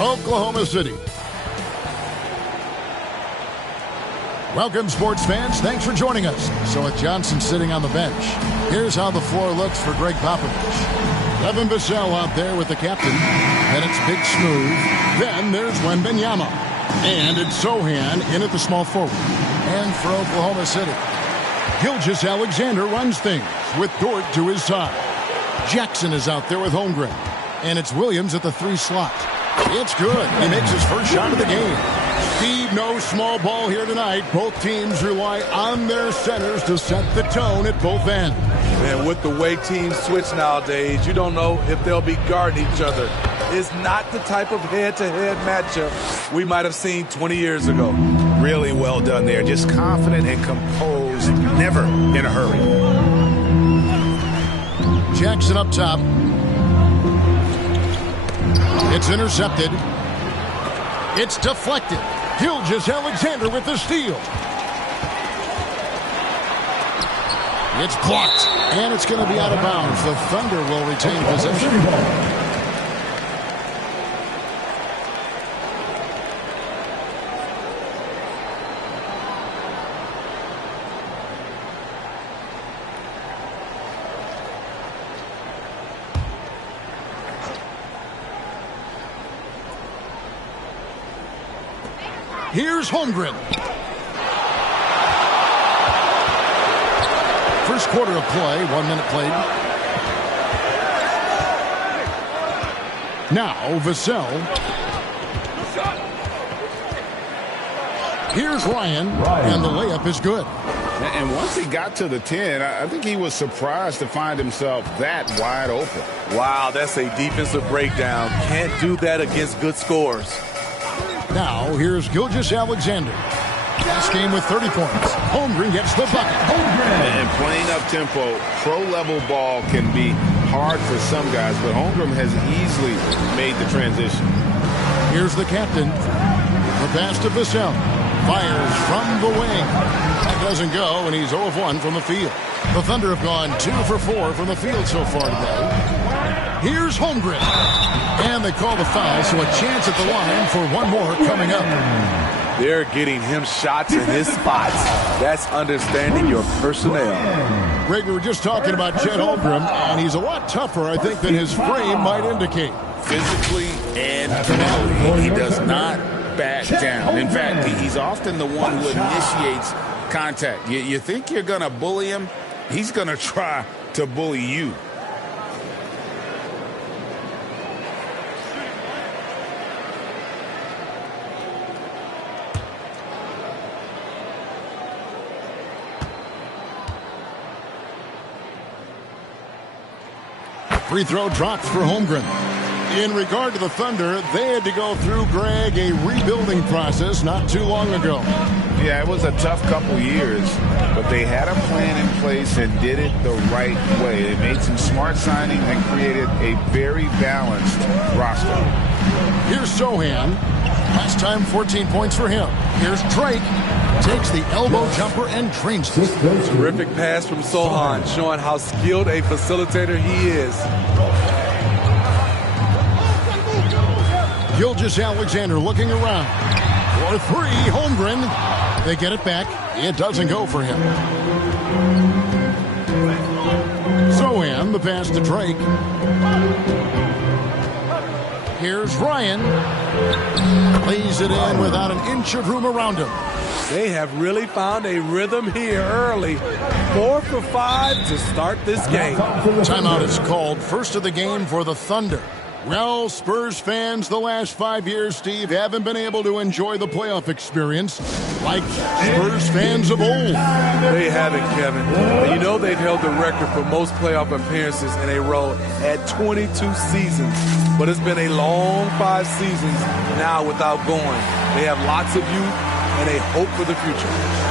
Oklahoma City. Welcome, sports fans. Thanks for joining us. So with Johnson sitting on the bench, here's how the floor looks for Greg Popovich. Devin Vassell out there with the captain. Then it's Big Smooth. Then there's Wembanyama. And it's Sochan in at the small forward. And for Oklahoma City, Gilgeous-Alexander runs things with Dort to his side. Jackson is out there with Holmgren. And it's Williams at the 3 slot. It's good. He makes his first shot of the game. Steve, no small ball here tonight. Both teams rely on their centers to set the tone at both ends. And with the way teams switch nowadays, you don't know if they'll be guarding each other. It's not the type of head-to-head matchup we might have seen 20 years ago. Really well done there. Just confident and composed, never in a hurry. Jackson up top. It's intercepted. It's deflected. Gilgeous-Alexander with the steal. It's blocked. And it's going to be out of bounds. The Thunder will retain possession. Here's Holmgren. First quarter of play, 1 minute played. Now Vassell. Here's Ryan, and the layup is good. And once he got to the 10, I think he was surprised to find himself that wide open. Wow, that's a defensive breakdown. Can't do that against good scores. Now, here's Gilgeous-Alexander. Last game with 30 points. Holmgren gets the bucket. And playing up-tempo, pro-level ball can be hard for some guys, but Holmgren has easily made the transition. Here's the captain. The pass to Vassell. Fires from the wing. That doesn't go, and he's 0 of 1 from the field. The Thunder have gone 2 for 4 from the field so far today. Here's Holmgren. And they call the foul, so a chance at the line for one more coming up. They're getting him shots in his spots. That's understanding your personnel. Greg, we were just talking about Chet Holmgren, and he's a lot tougher, I think, than his frame might indicate. Physically and mentally, he does not back down. In fact, he's often the one who initiates contact. You think you're going to bully him? He's going to try to bully you. Free throw drops for Holmgren. In regard to the Thunder, they had to go through, Greg, a rebuilding process not too long ago. Yeah, it was a tough couple years, but they had a plan in place and did it the right way. They made some smart signings and created a very balanced roster. Here's Sochan. Last time, 14 points for him. Here's Drake. Takes the elbow jumper and drains it. Terrific pass from Sochan, showing how skilled a facilitator he is. Gilgeous-Alexander looking around. For 3, Holmgren. They get it back. It doesn't go for him. Sochan, the pass to Drake. Here's Ryan. Lays it in without an inch of room around him. They have really found a rhythm here early. 4 for 5 to start this game. Timeout is called. First of the game for the Thunder. Well, Spurs fans, the last 5 years, Steve, haven't been able to enjoy the playoff experience like Spurs fans of old. They haven't, Kevin. And you know they've held the record for most playoff appearances in a row at 22 seasons. But it's been a long 5 seasons now without going. They have lots of youth and a hope for the future.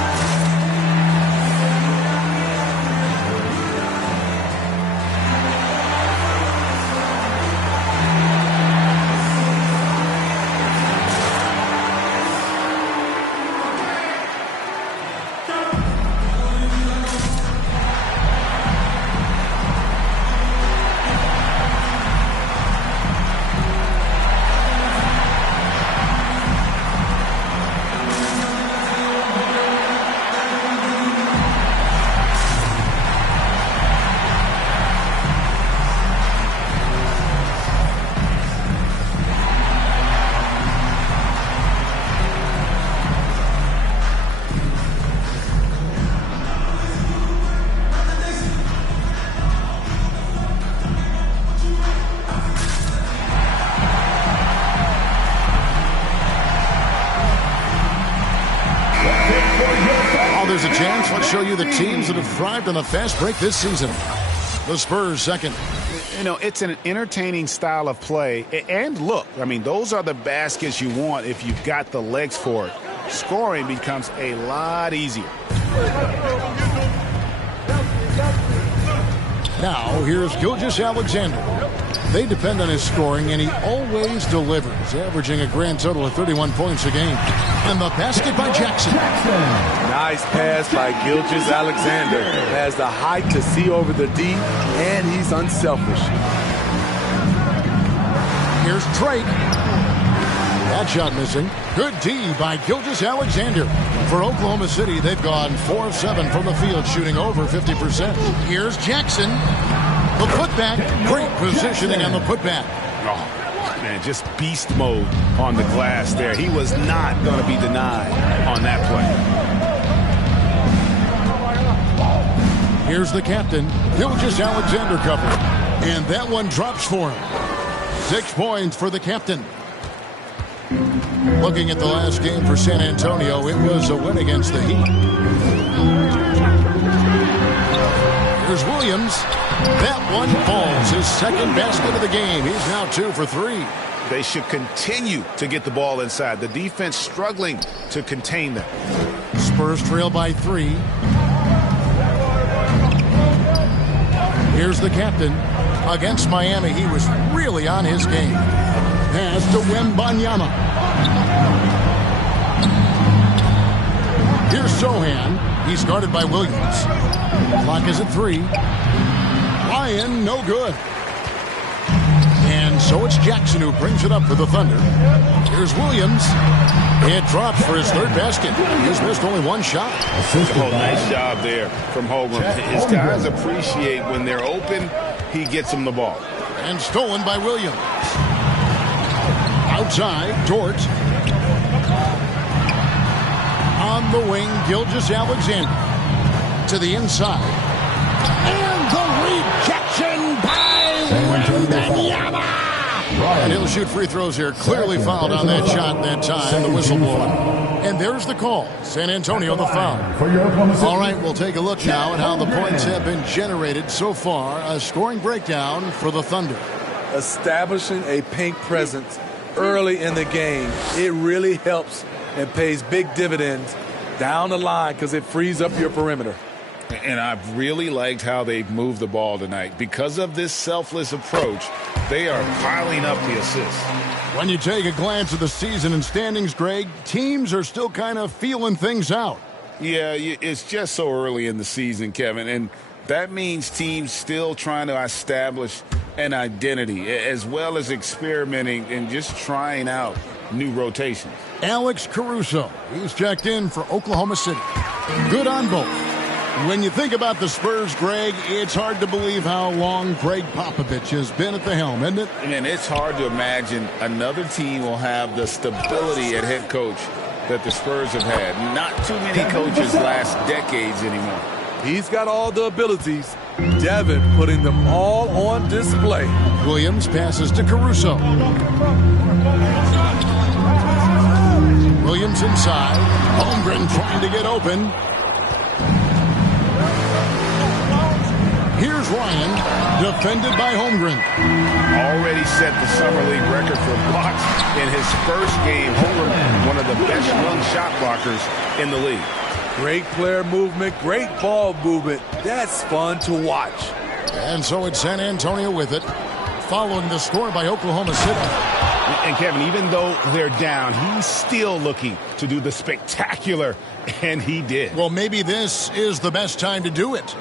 there's a chance. Let's show you the teams that have thrived on the fast break this season. The Spurs second. You know, it's an entertaining style of play. And look, I mean, those are the baskets you want if you've got the legs for it. Scoring becomes a lot easier. Now, here's Gilgeous-Alexander. They depend on his scoring, and he always delivers, averaging a grand total of 31 points a game. And the basket by Jackson. Nice pass by Gilgeous-Alexander. Has the height to see over the D, and he's unselfish. Here's Drake. That shot missing. Good D by Gilgeous-Alexander. For Oklahoma City, they've gone 4 of 7 from the field, shooting over 50%. Here's Jackson. The putback. Great positioning on the putback. Oh, man, just beast mode on the glass there. He was not going to be denied on that play. Here's the captain, Gilgeous-Alexander cover. And that one drops for him. 6 points for the captain. Looking at the last game for San Antonio, it was a win against the Heat. Here's Williams. That one falls. His second basket of the game. He's now 2 for 3. They should continue to get the ball inside. The defense struggling to contain them. Spurs trail by 3. Here's the captain. Against Miami, he was really on his game. Pass to Wembanyama. Here's Sohan. He's guarded by Williams. Clock is at 3. Ryan, no good. And so it's Jackson who brings it up for the Thunder. Here's Williams. It drops for his third basket. He's missed only one shot. Oh, nice job there from Holmgren. His guys appreciate when they're open, he gets them the ball. And stolen by Williams. Outside, Dort. On the wing, Gilgeous-Alexander. To the inside. And the rejection by Wembanyama. And he'll shoot free throws here. Clearly fouled on that shot that time. The whistle blowing. And there's the call. San Antonio the foul. All right, we'll take a look now at how the points have been generated so far. A scoring breakdown for the Thunder. Establishing a paint presence early in the game, it really helps and pays big dividends down the line because it frees up your perimeter. And I've really liked how they've moved the ball tonight. Because of this selfless approach, they are piling up the assists. When you take a glance at the season and standings, Greg, teams are still kind of feeling things out. Yeah, it's just so early in the season, Kevin, and that means teams still trying to establish an identity as well as experimenting and just trying out new rotations. Alex Caruso, he's checked in for Oklahoma City. Good on both. When you think about the Spurs, Greg, it's hard to believe how long Greg Popovich has been at the helm, isn't it? And it's hard to imagine another team will have the stability at head coach that the Spurs have had. Not too many coaches last decades anymore. He's got all the abilities. Devin putting them all on display. Williams passes to Caruso. Williams inside. Holmgren trying to get open. Here's Ryan, defended by Holmgren. Already set the Summer League record for blocks in his first game. Holmgren, one of the best young shot blockers in the league. Great player movement, great ball movement. That's fun to watch. And so it's San Antonio with it, following the score by Oklahoma City. And Kevin, even though they're down, he's still looking to do the spectacular, and he did. Well, maybe this is the best time to do it.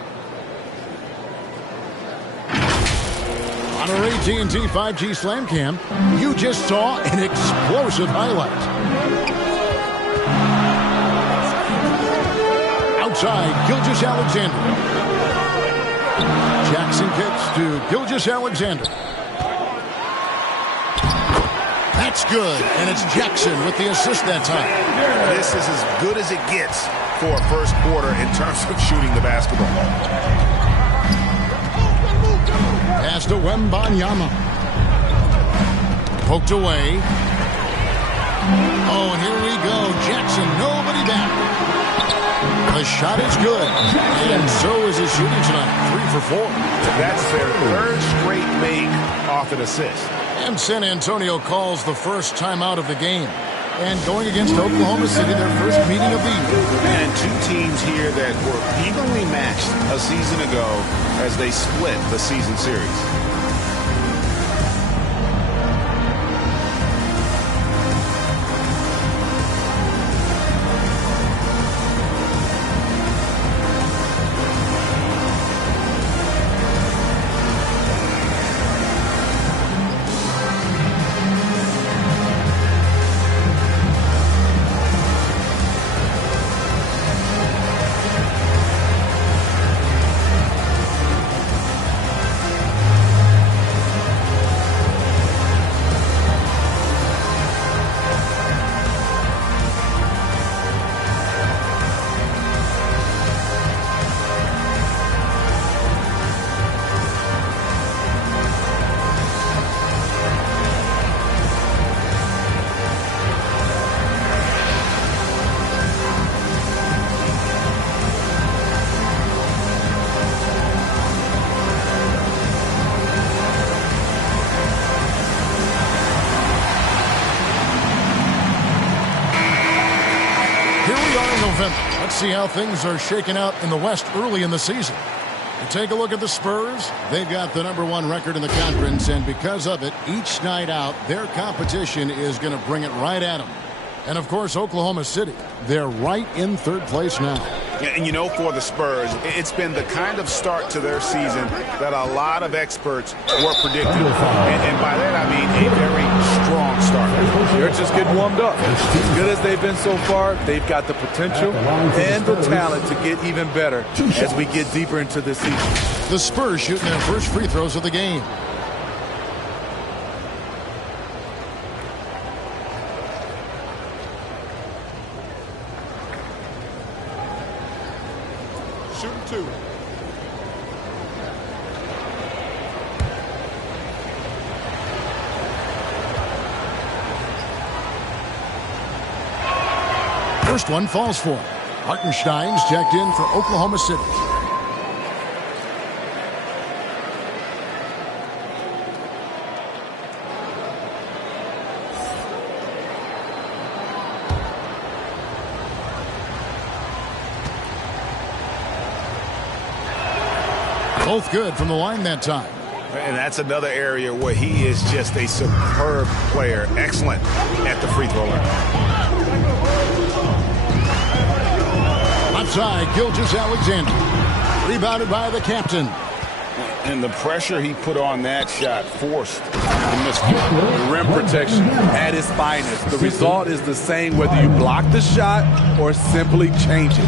On our AT&T 5G Slam Cam, you just saw an explosive highlight. Outside, Gilgeous-Alexander. Jackson kicks to Gilgeous-Alexander. That's good, and it's Jackson with the assist that time. This is as good as it gets for a first quarter in terms of shooting the basketball. Pass to Wembanyama. Poked away. Oh, and here we go. Jackson, nobody back. The shot is good. And so is his shooting tonight. 3 for 4. That's their third straight make off an assist. And San Antonio calls the first timeout of the game. And going against Oklahoma City, their first meeting of the year. And two teams here that were evenly matched a season ago as they split the season series. Let's see how things are shaking out in the West early in the season. You take a look at the Spurs. They've got the #1 record in the conference, and because of it, each night out, their competition is going to bring it right at them. And, of course, Oklahoma City, they're right in third place now. And, you know, for the Spurs, it's been the kind of start to their season that a lot of experts were predicting. And by that, I mean a very strong start. They're just getting warmed up. As good as they've been so far, they've got the potential and the talent to get even better as we get deeper into the season. The Spurs shooting their first free throws of the game. Shooting 2. First one falls for him. Hartenstein's checked in for Oklahoma City. Both good from the line that time. And that's another area where he is just a superb player. Excellent at the free throw line. Outside, Gilgeous-Alexander. Rebounded by the captain. And the pressure he put on that shot forced the mistake. Rim protection at its finest. The result is the same whether you block the shot or simply change it.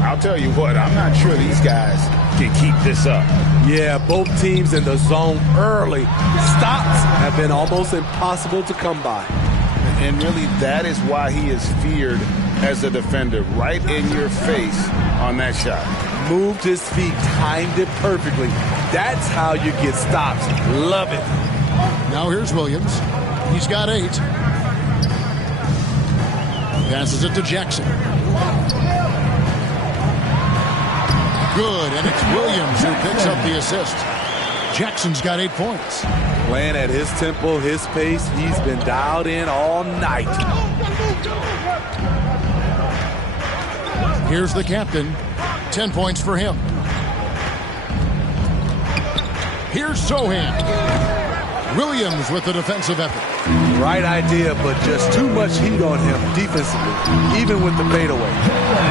I'll tell you what, I'm not sure these guys can keep this up. Yeah, both teams in the zone early. Stops have been almost impossible to come by. And really, that is why he is feared as a defender, right in your face on that shot. Moved his feet, timed it perfectly. That's how you get stops. Love it. Now here's Williams. He's got 8. Passes it to Jackson. Good, and it's Williams who picks up the assist. Jackson's got 8 points. Playing at his tempo, his pace. He's been dialed in all night. Here's the captain. 10 points for him. Here's Sohan. Williams with the defensive effort. Right idea, but just too much heat on him defensively, even with the fadeaway.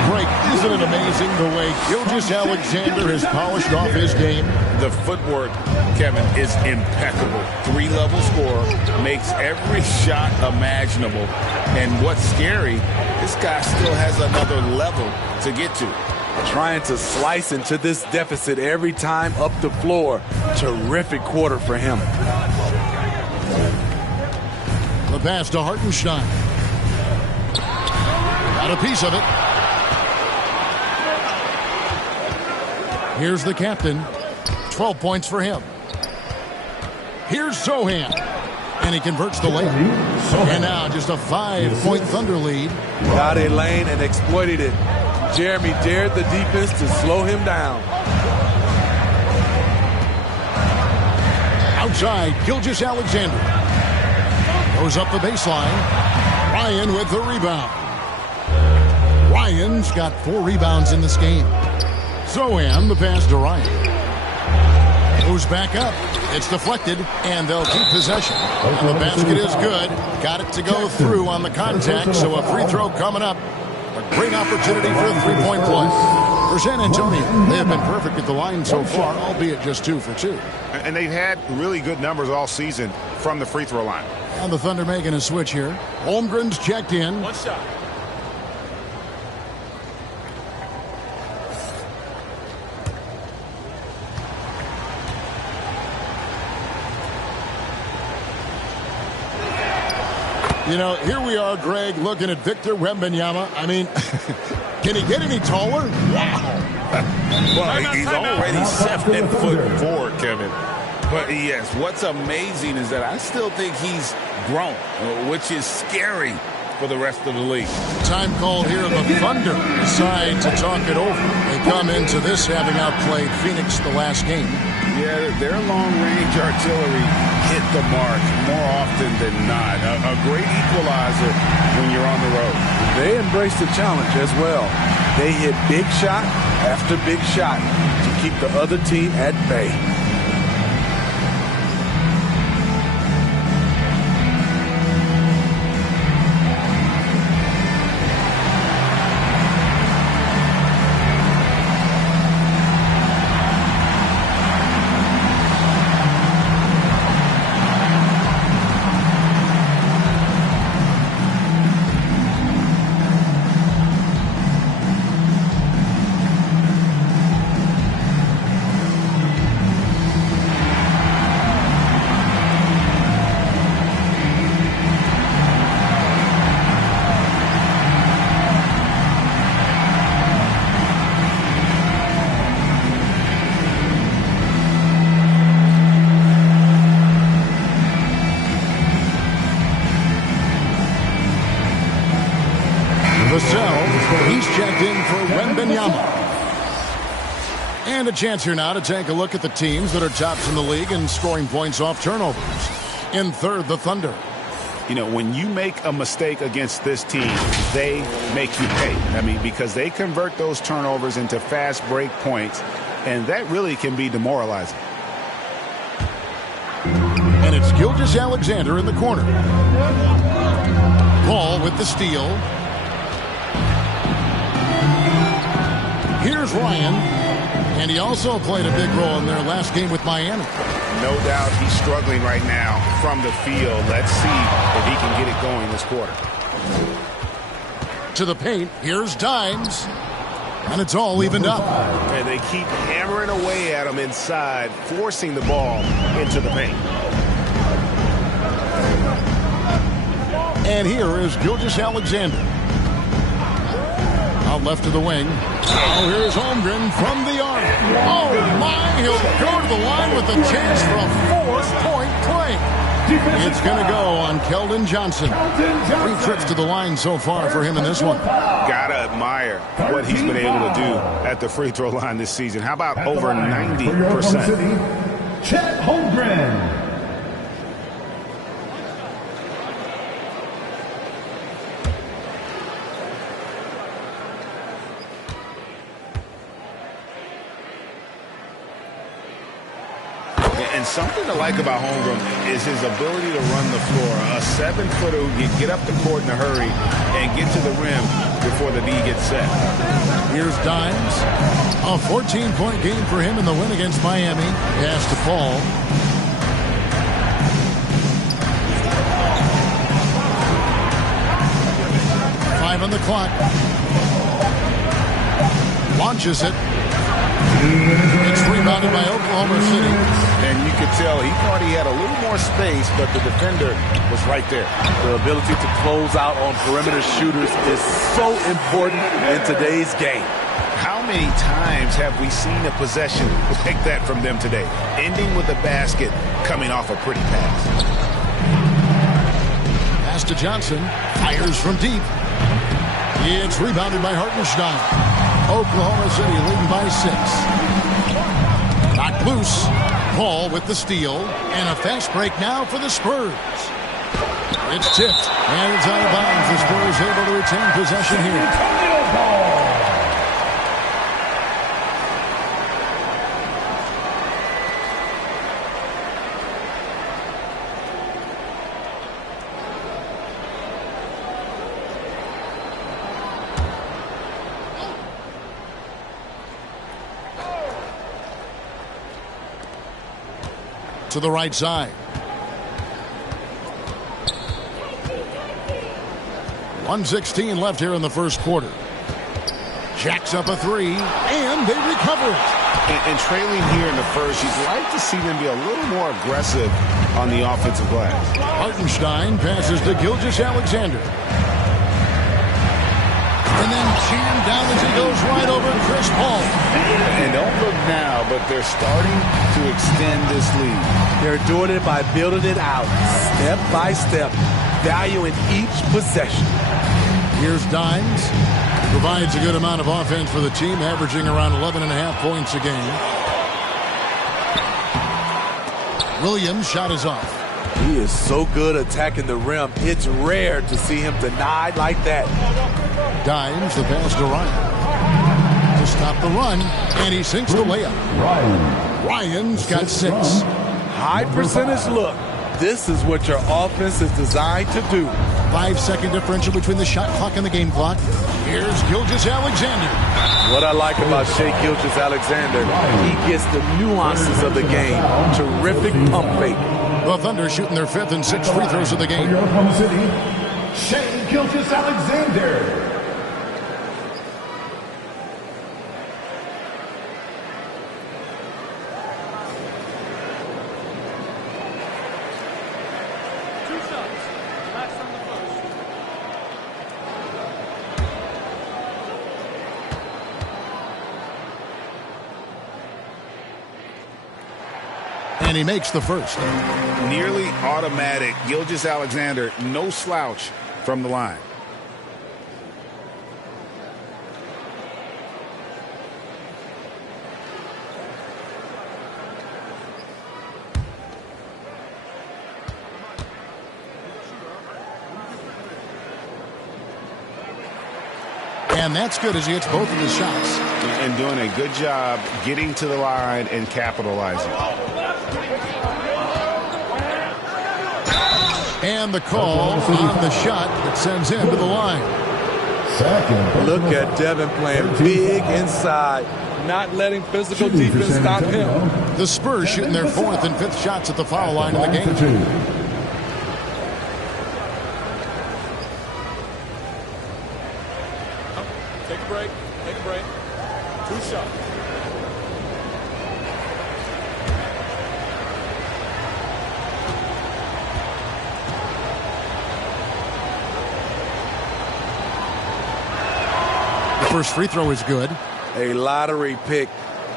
Greg, isn't it amazing the way Gilgeous-Alexander has polished off his game? The footwork, Kevin, is impeccable. 3-level scorer, makes every shot imaginable. And what's scary, this guy still has another level to get to. Trying to slice into this deficit every time up the floor. Terrific quarter for him. The pass to Hartenstein. Got a piece of it. Here's the captain. 12 points for him. Here's Sohan. And he converts the layup. And now just a 5-point Thunder lead. Got a lane and exploited it. Jeremy dared the defense to slow him down. Outside, Gilgeous-Alexander. Goes up the baseline. Ryan with the rebound. Ryan's got 4 rebounds in this game. Zohan, the pass to Ryan. Goes back up. It's deflected, and they'll keep possession. And the basket is good. Got it to go through on the contact, so a free throw coming up. A great opportunity for a three-point play. For San Antonio, they have been perfect at the line so far, albeit just 2 for 2. And they've had really good numbers all season from the free throw line. And the Thunder making a switch here. Holmgren's checked in. One shot. You know, here we are, Greg, looking at Victor Wembanyama. I mean, can he get any taller? Wow. Well, he's already 7'4", Kevin. But yes, what's amazing is that I still think he's grown, which is scary for the rest of the league. Time called here. The Thunder decide to talk it over. They come into this having outplayed Phoenix the last game. Yeah, their long-range artillery hit the mark more often than not. A great equalizer when you're on the road. They embrace the challenge as well. They hit big shot after big shot to keep the other team at bay. He's checked in for Wembanyama. And a chance here now to take a look at the teams that are tops in the league in scoring points off turnovers. In third, the Thunder. You know, when you make a mistake against this team, they make you pay. I mean, because they convert those turnovers into fast break points, and that really can be demoralizing. And it's Gilgeous-Alexander in the corner. Ball with the steal. Here's Ryan, and he also played a big role in their last game with Miami. No doubt he's struggling right now from the field. Let's see if he can get it going this quarter. To the paint, here's Dimes, and it's all evened up. And they keep hammering away at him inside, forcing the ball into the paint. And here is Gilgeous-Alexander. Out left to the wing. Oh, here's Holmgren from the arc. Oh, my. He'll go to the line with a chance for a 4-point play. It's going to go on Keldon Johnson. 3 trips to the line so far for him in this one. Gotta admire what he's been able to do at the free throw line this season. How about over 90%? Chet Holmgren. And something to like about Holmgren is his ability to run the floor. A 7-footer who can get up the court in a hurry and get to the rim before the D gets set. Here's Dimes. A 14-point game for him in the win against Miami. Pass to Paul. Five on the clock. Launches it. It's rebounded by Oklahoma City. And you could tell he thought he had a little more space, but the defender was right there. The ability to close out on perimeter shooters is so important in today's game. How many times have we seen a possession like that from them today? Ending with a basket, coming off a pretty pass. Pass to Johnson. Fires from deep. It's rebounded by Hartenstein. Oklahoma City leading by 6. Knocked loose. Paul with the steal. And a fast break now for the Spurs. It's tipped. And it's out of bounds. The Spurs able to retain possession here. To the right side. 1:16 left here in the first quarter. Jacks up a 3, and they recover it. And trailing here in the first, you'd like to see them be a little more aggressive on the offensive glass. Hartenstein passes to Gilgeous-Alexander. And then jammed down as he goes right over Chris Paul. And don't look now, but they're starting to extend this lead. They're doing it by building it out, step by step, valuing each possession. Here's Dimes. Provides a good amount of offense for the team, averaging around 11.5 points a game. Williams' shot is off. He is so good attacking the rim. It's rare to see him denied like that. Dimes, the pass to Ryan. To stop the run, and he sinks the layup. Ryan's got 6. High percentage look. This is what your offense is designed to do. 5-second differential between the shot clock and the game clock. Here's Gilgeous-Alexander. What I like about Shai Gilgeous-Alexander, he gets the nuances of the game. Terrific pump fake. The Thunder shooting their 5th and 6th free throws of the game. Oklahoma City, Shai Gilgeous-Alexander. And he makes the first. Nearly automatic. Gilgeous-Alexander, no slouch from the line. And that's good as he hits both of his shots. And doing a good job getting to the line and capitalizing. And the call on the shot that sends him to the line. Look at Devin playing big inside, not letting physical defense stop him. The Spurs shooting their 4th and 5th shots at the foul line in the game. Take a break. Take a break. 2 shots. The first free throw is good. A lottery pick.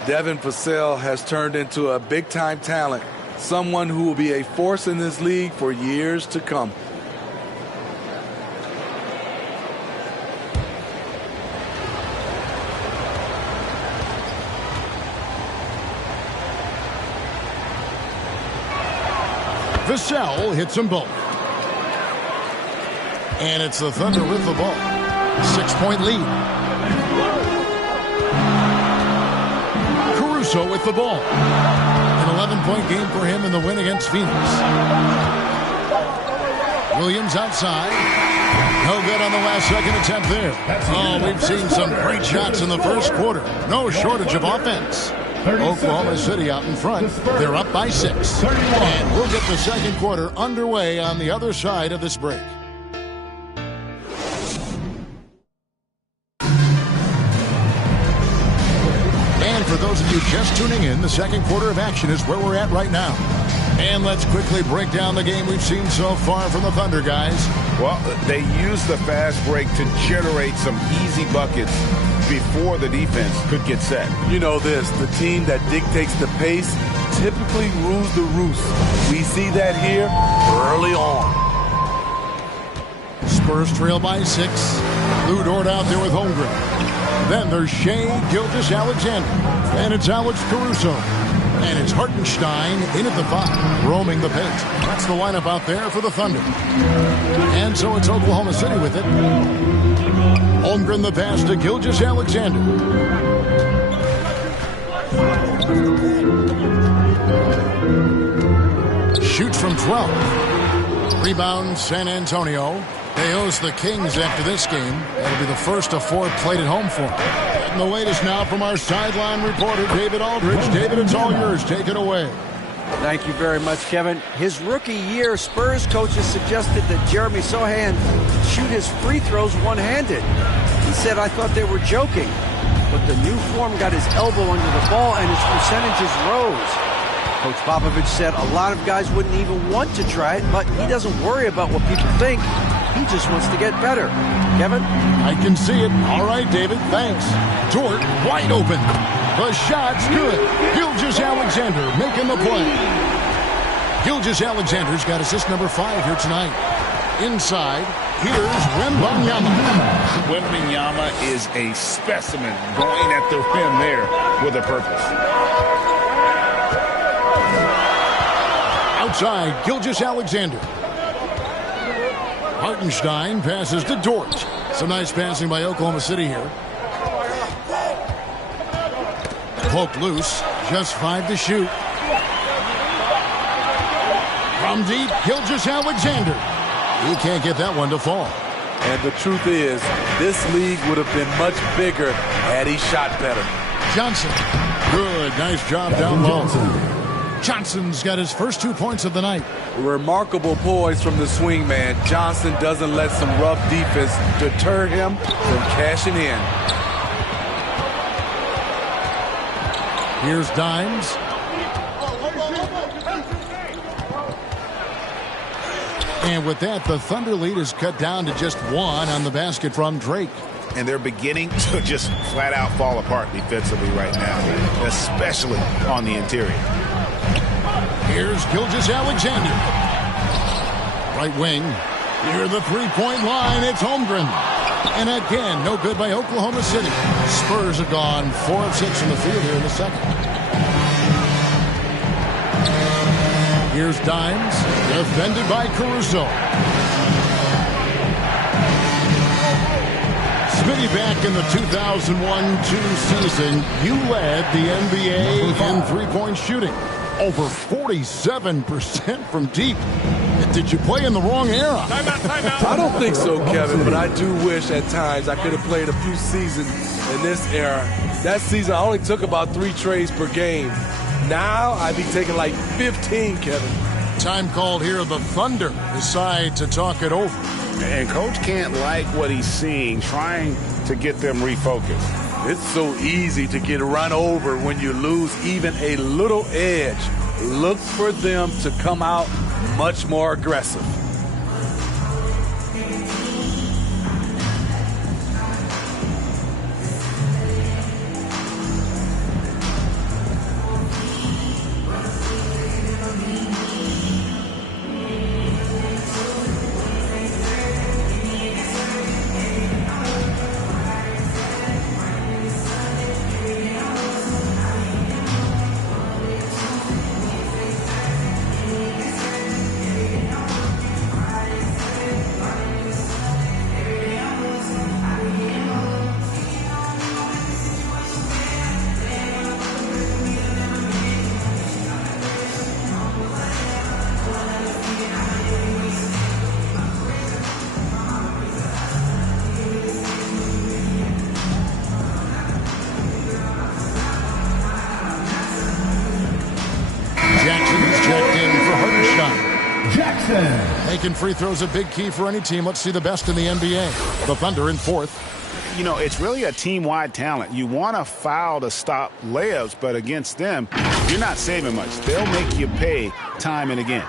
Devin Vassell has turned into a big-time talent, someone who will be a force in this league for years to come. Vassell hits them both. And it's the Thunder with the ball. 6-point lead. Caruso with the ball. An 11-point game for him in the win against Phoenix. Williams outside. No good on the last second attempt there. Oh, we've seen some great shots in the first quarter. No shortage of offense. Oklahoma City out in front. They're up by 6. And we'll get the second quarter underway on the other side of this break. And for those of you just tuning in, the second quarter of action is where we're at right now. And let's quickly break down the game we've seen so far from the Thunder, guys. Well, they use the fast break to generate some easy buckets before the defense could get set. You know this, the team that dictates the pace typically rules the roost. We see that here early on. Spurs trail by 6. Lou Dort out there with Holmgren. Then there's Shea Gilgeous-Alexander. And it's Alex Caruso. And it's Hartenstein in at the 5, roaming the paint. That's the lineup out there for the Thunder. And so it's Oklahoma City with it. Holmgren the pass to Gilgeous-Alexander. Shoots from 12. Rebound San Antonio. They host the Kings after this game. That'll be the first of 4 played at home for them. And the latest now from our sideline reporter, David Aldridge. David, it's all yours. Take it away. Thank you very much, Kevin. His rookie year, Spurs coaches suggested that Jeremy Sohan shoot his free throws one-handed. He said, I thought they were joking. But the new form got his elbow under the ball and his percentages rose. Coach Popovich said a lot of guys wouldn't even want to try it, but he doesn't worry about what people think. He just wants to get better. Kevin? I can see it. All right, David. Thanks. Dort wide open. The shot's good. Gilgeous-Alexander making the play. Gilgeous-Alexander's got assist number 5 here tonight. Inside, here's Wembanyama. Wembanyama is a specimen going at the rim there with a purpose. Outside, Gilgeous-Alexander. Hartenstein passes to Dort. Some nice passing by Oklahoma City here. Poked loose. Just 5 to shoot. From deep, Gilgeous-Alexander. He can't get that one to fall. And the truth is, this league would have been much bigger had he shot better. Johnson. Good. Nice job down low. Johnson's got his first 2 points of the night. Remarkable poise from the swing man. Johnson doesn't let some rough defense deter him from cashing in. Here's Dimes. And with that, the Thunder lead is cut down to just 1 on the basket from Drake. And they're beginning to just flat out fall apart defensively right now, especially on the interior. Here's Gilgeous-Alexander. Right wing. Near the three-point line, it's Holmgren. And again, no good by Oklahoma City. Spurs have gone 4 of 6 from the field here in the second. Here's Dimes, defended by Caruso. Smitty, back in the 2001-2 season, you led the NBA in three-point shooting. Over 47% from deep. Did you play in the wrong era? Timeout. I don't think so, Kevin, but I do wish at times I could have played a few seasons in this era. That season, I only took about 3 trades per game. Now, I'd be taking like 15, Kevin. Time called here. The Thunder decide to talk it over. And Coach can't like what he's seeing, trying to get them refocused. It's so easy to get run over when you lose even a little edge. Look for them to come out much more aggressive. Making free throws a big key for any team. Let's see the best in the NBA. The Thunder in 4th. You know, it's really a team-wide talent. You want to foul to stop layups, but against them, you're not saving much. They'll make you pay time and again.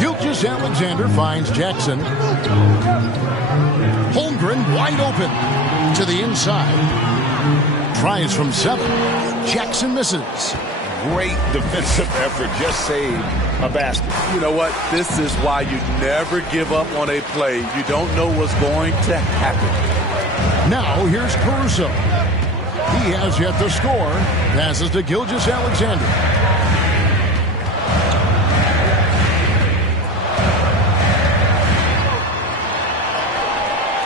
Gilgeous-Alexander finds Jackson. Holmgren wide open to the inside. Tries from 7. Jackson misses. great defensive effort, just saved a basket. You know what? This is why you never give up on a play. You don't know what's going to happen. Now here's Caruso. He has yet to score. Passes to Gilgeous-Alexander.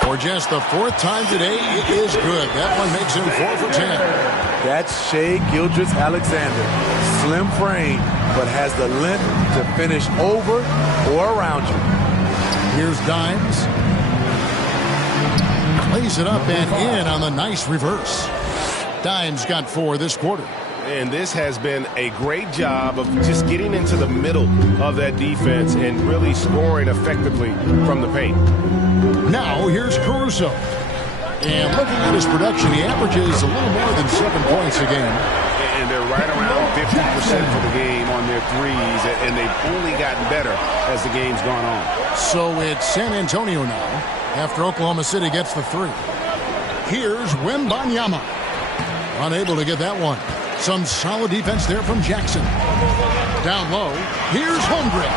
For just the fourth time today, it is good. That one makes him 4 for 10. That's Shai Gilgeous-Alexander. Slim frame, but has the length to finish over or around you. Here's Dimes. Plays it up and in on the nice reverse. Dimes got 4 this quarter. And this has been a great job of just getting into the middle of that defense and really scoring effectively from the paint. Now here's Caruso. And looking at his production, he averages a little more than 7 points a game. And they're right around 50% for the game on their threes, and they've only gotten better as the game's gone on. So it's San Antonio now, after Oklahoma City gets the 3. Here's Wembanyama. Unable to get that one. Some solid defense there from Jackson. Down low, here's Holmgren.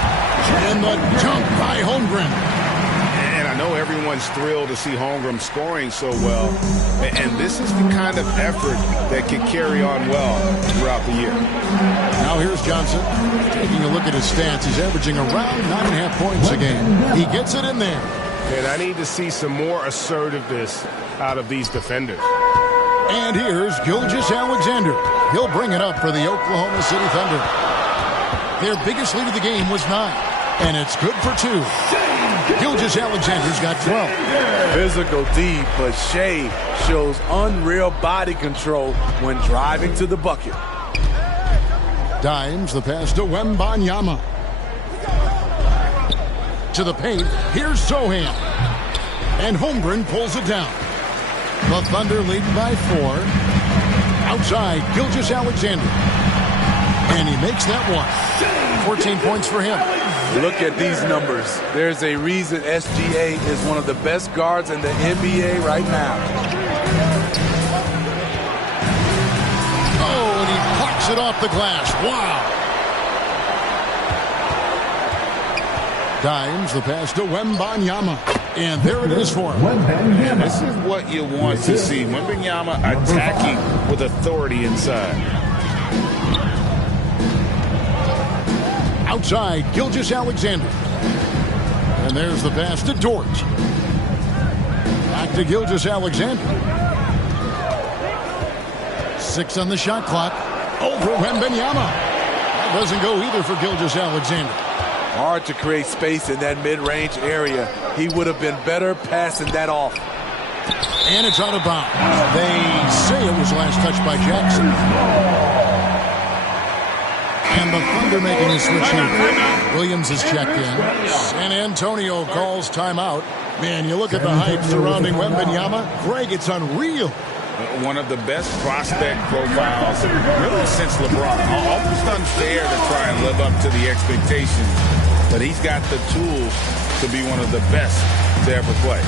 And the dunk by Holmgren. And I know everyone's thrilled to see Holmgren scoring so well. And this is the kind of effort that can carry on well throughout the year. Now here's Johnson. Taking a look at his stats, he's averaging around 9.5 points a game. He gets it in there. And I need to see some more assertiveness out of these defenders. And here's Gilgeous-Alexander. He'll bring it up for the Oklahoma City Thunder. Their biggest lead of the game was 9. And it's good for 2. Gilgeous-Alexander's got 12. Physical D, but Shai shows unreal body control when driving to the bucket. Dimes the pass to Wembanyama. To the paint, here's Sohan. And Holmgren pulls it down. The Thunder lead by 4. Outside, Gilgeous-Alexander. And he makes that one. 14 points for him. Look at these numbers. There's a reason SGA is one of the best guards in the NBA right now. Oh, and he plucks it off the glass. Wow. Dimes the pass to Wembanyama. And there it is for him. And this is what you want to see. Wembanyama attacking with authority inside. Outside, Gilgeous-Alexander. And there's the pass to Dort. Back to Gilgeous-Alexander. 6 on the shot clock. Over Wembanyama. That doesn't go either for Gilgeous-Alexander. Hard to create space in that mid-range area. He would have been better passing that off. And it's out of bounds. They say it was last touched by Jackson. And the Thunder making a switch here. Williams is checked in. San Antonio calls timeout. Man, you look at the hype surrounding Wembanyama. Greg, it's unreal. One of the best prospect profiles really since LeBron. Almost unfair to try and live up to the expectations. But he's got the tools to be one of the best to ever play.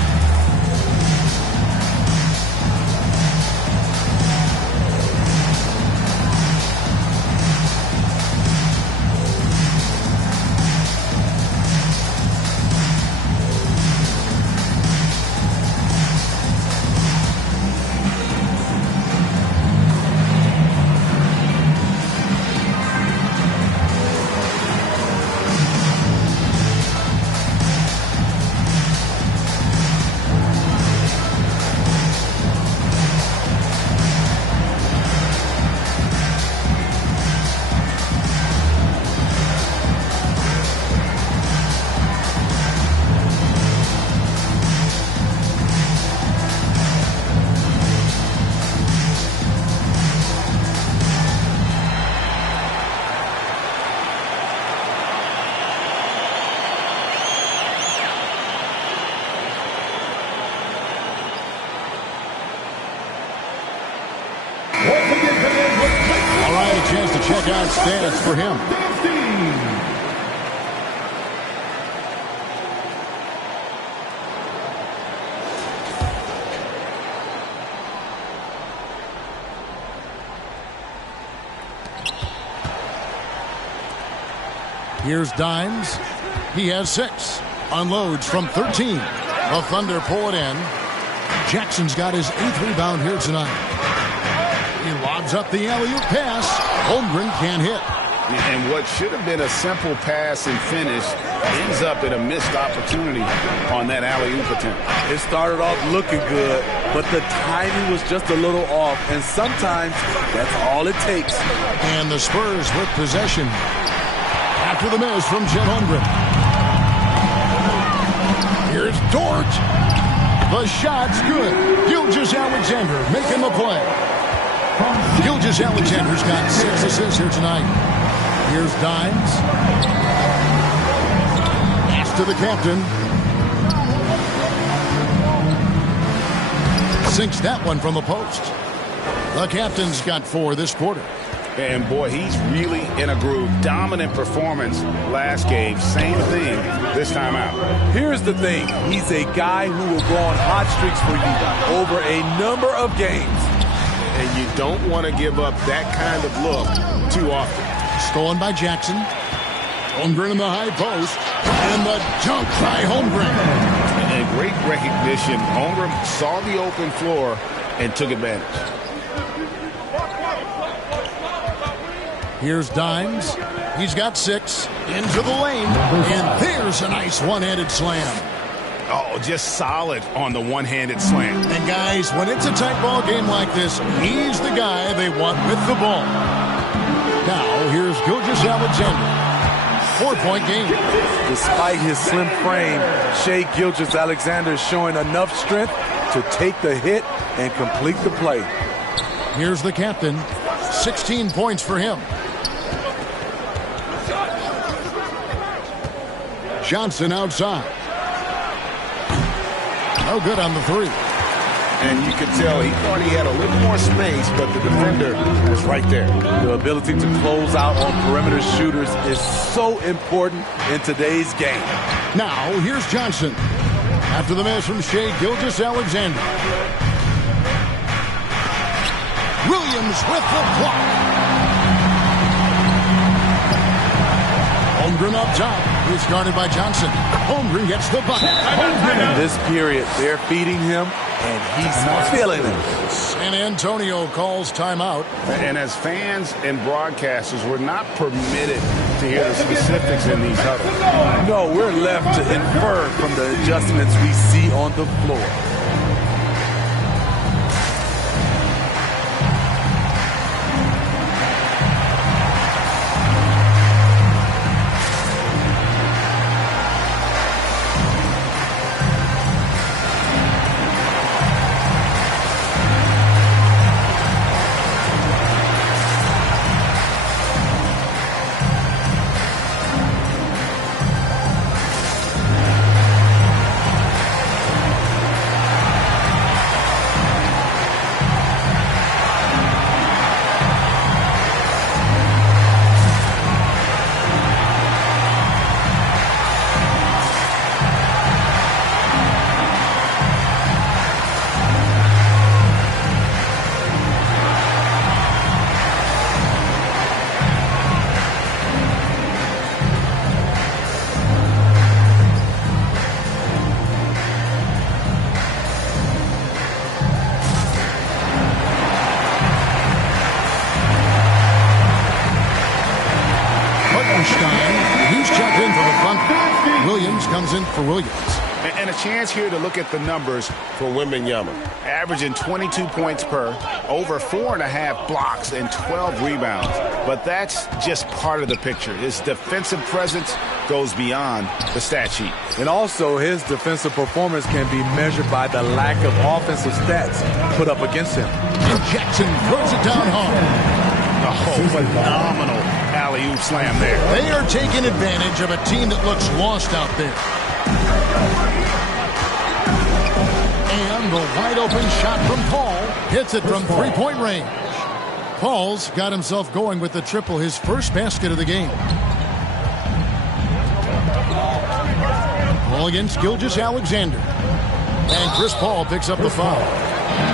Check out stats for him. Here's Dimes. He has 6. Unloads from 13. The Thunder pull it in. Jackson's got his 8th rebound here tonight. He lobs up the alley-oop pass. Holmgren can't hit. And what should have been a simple pass and finish ends up in a missed opportunity on that alley-oop attempt. It started off looking good, but the timing was just a little off, and sometimes that's all it takes. And the Spurs with possession after the miss from Chet Holmgren. Here's Dort. The shot's good. Gilgeous-Alexander making the play. Gilgeous-Alexander's got 6 assists here tonight. Here's Dimes. Pass to the captain. Sinks that one from the post. The captain's got 4 this quarter. And boy, he's really in a groove. Dominant performance last game. Same thing this time out. Here's the thing. He's a guy who will go on hot streaks for you over a number of games. And you don't want to give up that kind of look too often. Stolen by Jackson. Holmgren in the high post. And the dunk by Holmgren. And great recognition. Holmgren saw the open floor and took advantage. Here's Dimes. He's got 6. Into the lane. And there's a nice one-handed slam. Oh, just solid on the one-handed slam. And guys, when it's a tight ball game like this, he's the guy they want with the ball. Now, here's Gilgeous-Alexander. 4-point game. Despite his slim frame, Shai Gilgeous-Alexander is showing enough strength to take the hit and complete the play. Here's the captain. 16 points for him. Johnson outside. No good on the 3. And you could tell he thought he had a little more space, but the defender was right there. The ability to close out on perimeter shooters is so important in today's game. Now, here's Johnson. After the miss from Shai Gilgeous-Alexander. Williams with the block. Holmgren up top. He's guarded by Johnson. Holmgren gets the bucket. In this period, they're feeding him, and he's feeling it. San Antonio calls timeout. And as fans and broadcasters, we're not permitted to hear the specifics in these huddles. No, we're left to infer from the adjustments we see on the floor. He's checked in for the Thunder. Williams comes in for Williams. And a chance here to look at the numbers for Wembanyama. Averaging 22 points per, over 4.5 blocks and 12 rebounds. But that's just part of the picture. His defensive presence goes beyond the stat sheet. And also, his defensive performance can be measured by the lack of offensive stats put up against him. And Jackson throws it down hard. Oh, phenomenal alley-oop slam there. They are taking advantage of a team that looks lost out there. And the wide-open shot from Paul hits it from three-point range. Paul's got himself going with the triple, his first basket of the game. Paul against Gilgeous-Alexander. And Chris Paul picks up the foul.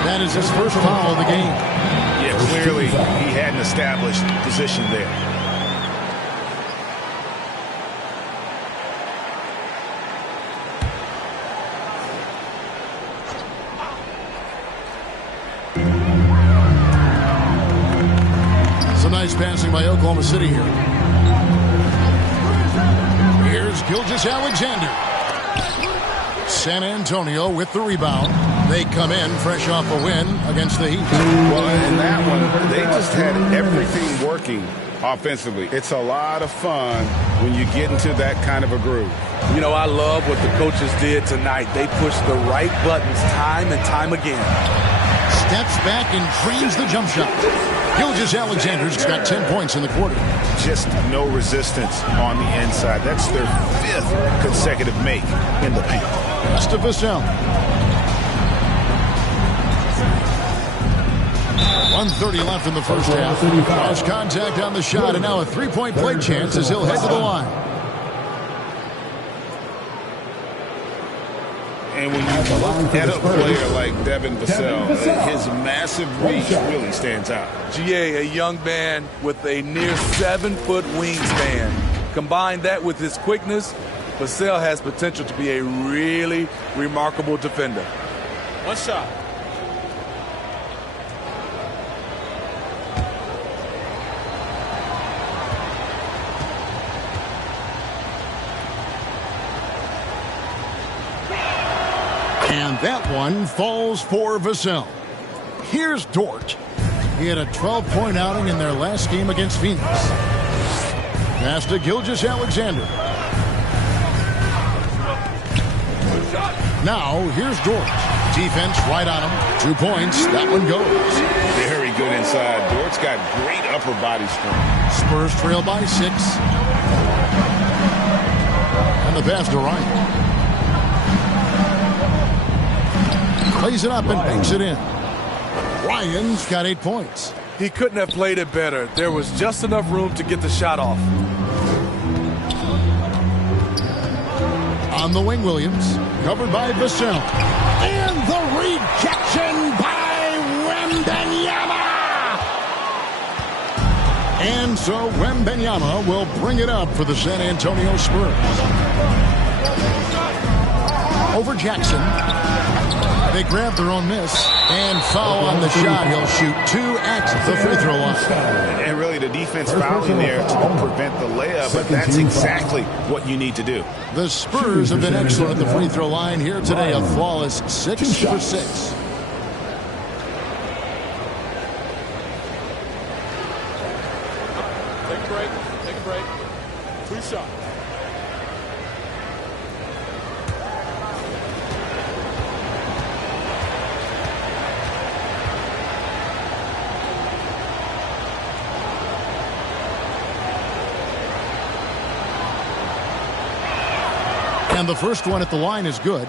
That is his first foul of the game. Yeah, clearly he had an established position there. Nice passing by Oklahoma City here. Here's Gilgeous-Alexander. San Antonio with the rebound. They come in fresh off a win against the Heat. Well, in that one, they just had everything working offensively. It's a lot of fun when you get into that kind of a groove. You know, I love what the coaches did tonight. They pushed the right buttons time and time again. Steps back and drains the jump shot. Gilgeous-Alexander's got 10 points in the quarter. Just no resistance on the inside. That's their 5th consecutive make in the paint. Pass to Vassell. 1:30 left in the first half. Cross contact on the shot, and now a three-point play chance as he'll head to the line. And when you look at a player like Devin Vassell, his massive reach really stands out. GA, a young man with a near 7-foot wingspan. Combine that with his quickness, Vassell has potential to be a really remarkable defender. One shot. And that one falls for Vassell. Here's Dort. He had a 12-point outing in their last game against Phoenix. Pass to Gilgeous-Alexander. Now, here's Dort. Defense right on him. 2 points. That one goes. Very good inside. Dort's got great upper body strength. Spurs trail by 6. And the pass to Ryan. Plays it up and banks it in. Ryan's got 8 points. He couldn't have played it better. There was just enough room to get the shot off. On the wing, Williams. Covered by Vassell. And the rejection by Wembanyama. And so Wembanyama will bring it up for the San Antonio Spurs. Over Jackson. They grab their own miss and foul on the shot. He'll shoot 2 at the free throw line. And really the defense fouling there to prevent the layup, but that's exactly what you need to do. The Spurs have been excellent at the free throw line here today. A flawless 6 for 6. Take a break. 2 shots. And the first one at the line is good.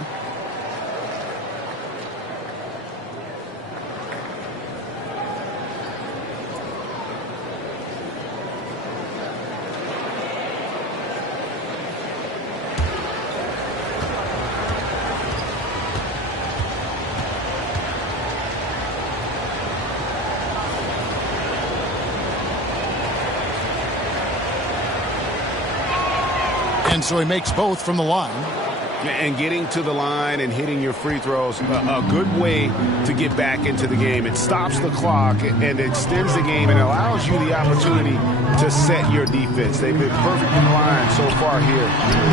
And so he makes both from the line. And getting to the line and hitting your free throws, a good way to get back into the game. It stops the clock and extends the game and allows you the opportunity to set your defense. They've been perfect in the line so far here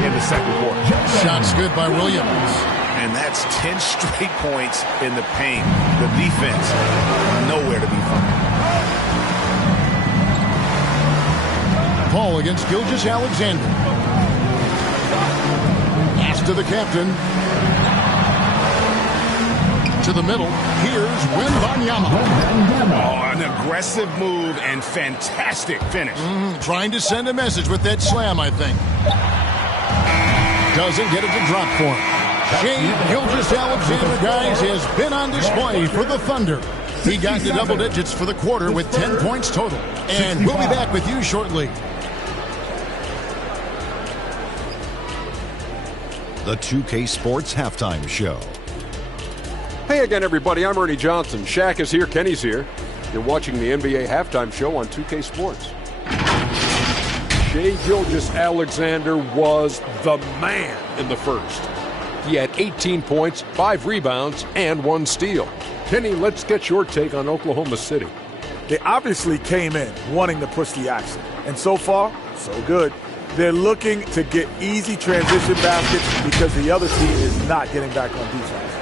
in the second quarter. Shots good by Williams. And that's 10 straight points in the paint. The defense, nowhere to be found. Paul against Gilgeous-Alexander. To the captain. To the middle. Here's Wembanyama. Oh, an aggressive move and fantastic finish. Trying to send a message with that slam, I think. Doesn't get it to drop for him. Shai Gilgeous-Alexander, guys, has been on display for the Thunder. He got to double digits for the quarter with 10 points total. And we'll be back with you shortly. The 2K Sports Halftime Show. Hey again, everybody. I'm Ernie Johnson. Shaq is here. Kenny's here. You're watching the NBA Halftime Show on 2K Sports. Shai Gilgeous-Alexander was the man in the first. He had 18 points, 5 rebounds, and 1 steal. Kenny, let's get your take on Oklahoma City. They obviously came in wanting to push the action. And so far, so good. They're looking to get easy transition baskets because the other team is not getting back on defense.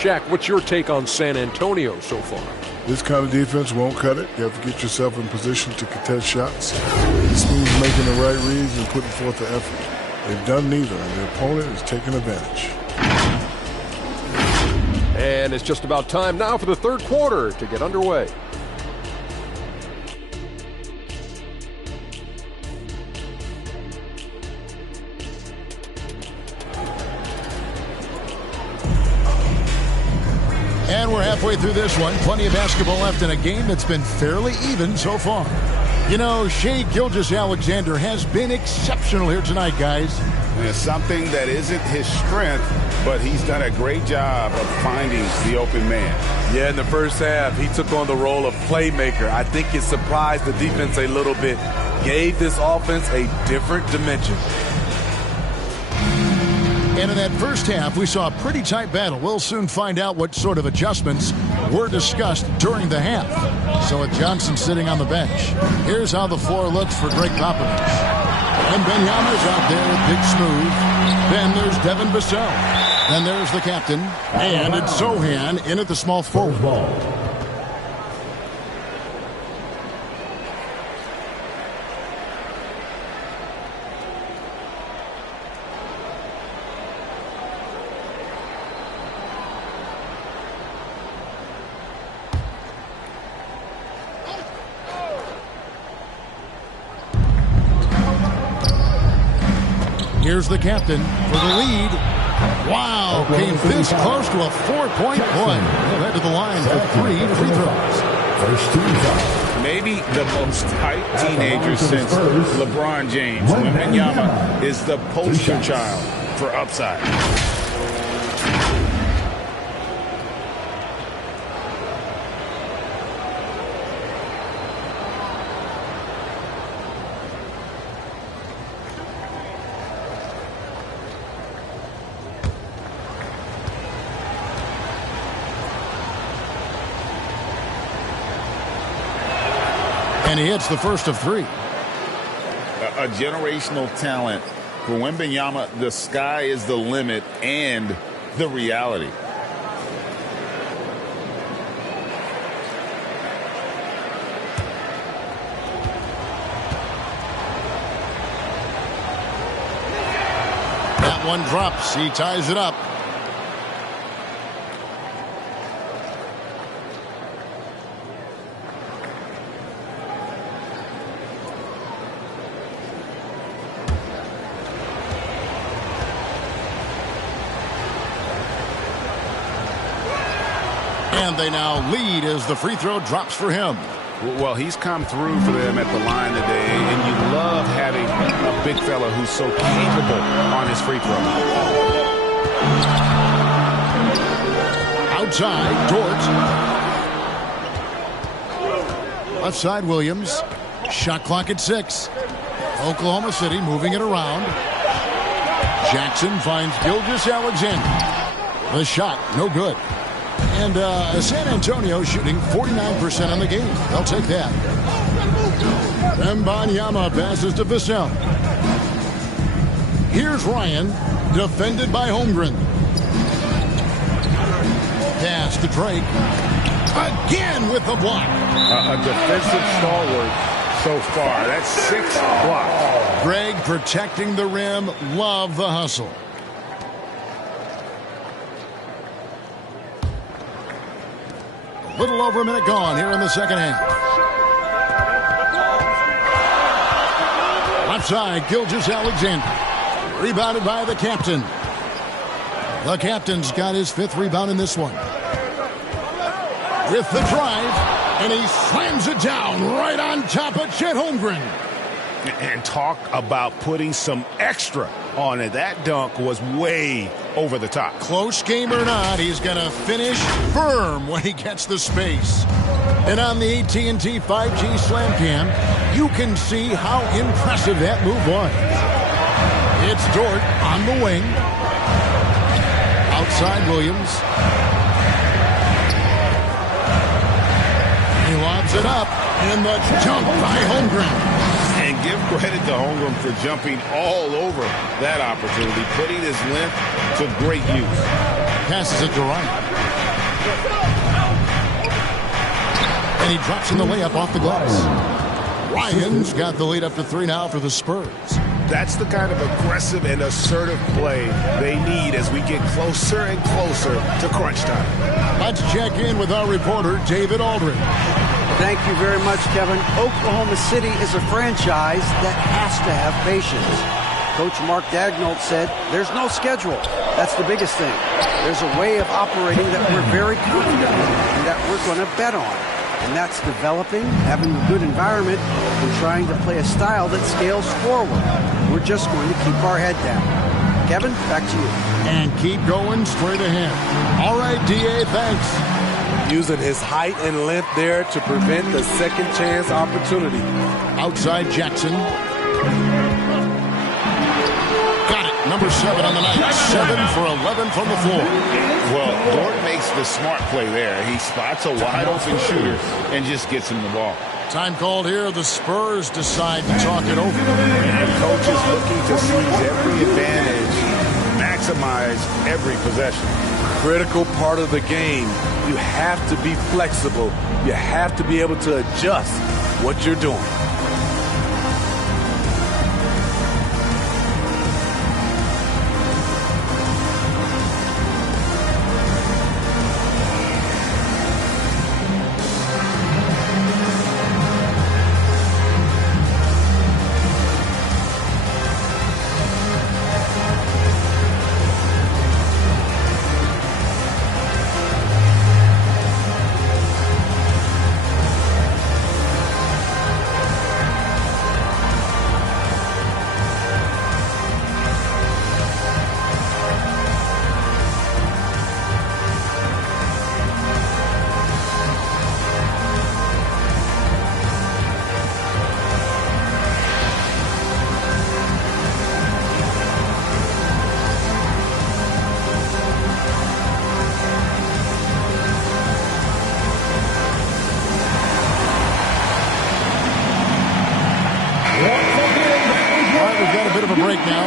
Shaq, what's your take on San Antonio so far? This kind of defense won't cut it. You have to get yourself in position to contest shots. This means making the right reads and putting forth the effort. They've done neither, and their opponent is taking advantage. And it's just about time now for the third quarter to get underway. And we're halfway through this one. Plenty of basketball left in a game that's been fairly even so far. You know, Shai Gilgeous-Alexander has been exceptional here tonight, guys. And it's something that isn't his strength, but he's done a great job of finding the open man. Yeah, in the first half, he took on the role of playmaker. I think it surprised the defense a little bit. Gave this offense a different dimension. And in that first half, we saw a pretty tight battle. We'll soon find out what sort of adjustments were discussed during the half. So with Johnson sitting on the bench, here's how the floor looks for Greg Popovich. And Wembanyama's out there with Big Smooth. Then there's Devin Vassell. Then there's the captain. And it's Sochan in at the small forward. Here's the captain for the lead. Wow, came this close to a 4-point play. Head to the line for 3 free throws. First team foul. Maybe the most hyped teenager since LeBron James. Wembanyama is the poster child for upside. And he hits the first of 3. A generational talent. For Wembanyama, the sky is the limit and the reality. That one drops. He ties it up. And they now lead as the free throw drops for him. Well, he's come through for them at the line today, and you love having a big fella who's so capable on his free throw. Outside, Dort. Left side, Williams. Shot clock at 6. Oklahoma City moving it around. Jackson finds Gilgeous-Alexander. The shot, no good. And San Antonio shooting 49% on the game. They'll take that. Wembanyama passes to Vassell. Here's Ryan, defended by Holmgren. Pass to Drake. Again with the block. A defensive stalwart so far. That's 6 blocks. Greg protecting the rim. Love the hustle. Little over a minute gone here in the second half. Left side, Gilgeous-Alexander. Rebounded by the captain. The captain's got his 5th rebound in this one. With the drive, and he slams it down right on top of Chet Holmgren. And talk about putting some extra on it. That dunk was way over the top. Close game or not, he's going to finish firm when he gets the space. And on the AT&T 5G Slam Cam, you can see how impressive that move was. It's Dort on the wing. Outside Williams. He lobs puts it up in the jump by Holmgren. And give credit to Holmgren for jumping all over that opportunity, putting his length to great use. Passes it to Ryan. And he drops in the layup off the glass. Ryan's got the lead up to 3 now for the Spurs. That's the kind of aggressive and assertive play they need as we get closer and closer to crunch time. Let's check in with our reporter, David Aldridge. Thank you very much, Kevin. Oklahoma City is a franchise that has to have patience. Coach Mark Daigneault said there's no schedule. That's the biggest thing. There's a way of operating that we're very confident in and that we're going to bet on. And that's developing, having a good environment, and trying to play a style that scales forward. We're just going to keep our head down. Kevin, back to you. And keep going straight ahead. All right, D.A., thanks. Using his height and length there to prevent the second chance opportunity. Outside Jackson. Got it. Number 7 on the night. 7 for 11 from the floor. Well, Dort makes the smart play there. He spots a wide-open shooter and just gets him the ball. Time called here. The Spurs decide to talk it over. And coach is looking to seize every advantage, maximize every possession. Critical part of the game. You have to be flexible. You have to be able to adjust what you're doing.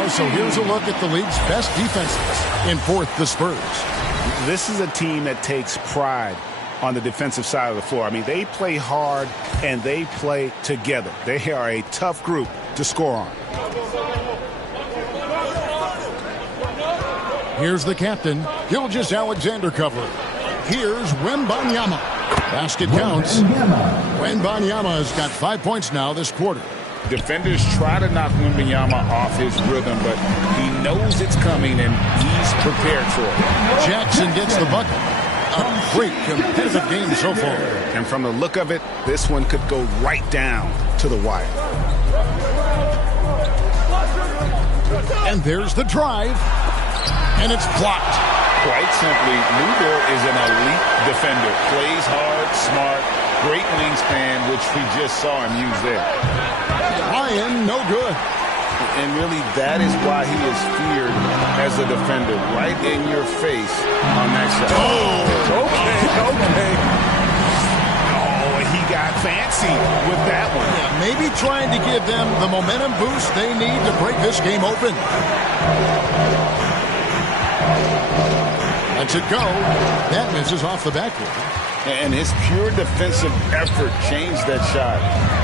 So here's a look at the league's best defenses. In fourth, the Spurs. This is a team that takes pride on the defensive side of the floor. I mean, they play hard and they play together. They are a tough group to score on. Here's the captain, Gilgeous-Alexander covering. Here's Wembanyama. Basket counts. Wembanyama has got 5 points now this quarter. Defenders try to knock Wembanyama off his rhythm, but he knows it's coming and he's prepared for it. Jackson gets the bucket. A great competitive game so far. And from the look of it, this one could go right down to the wire. And there's the drive. And it's blocked. Quite simply, Lu Dort is an elite defender. Plays hard, smart, great wingspan, which we just saw him use there. Ryan, no good. And really, that is why he is feared as a defender. Right in your face on that shot. Oh, okay. Oh, he got fancy with that one. Yeah, maybe trying to give them the momentum boost they need to break this game open. Lets it go. That misses off the backboard. And his pure defensive effort changed that shot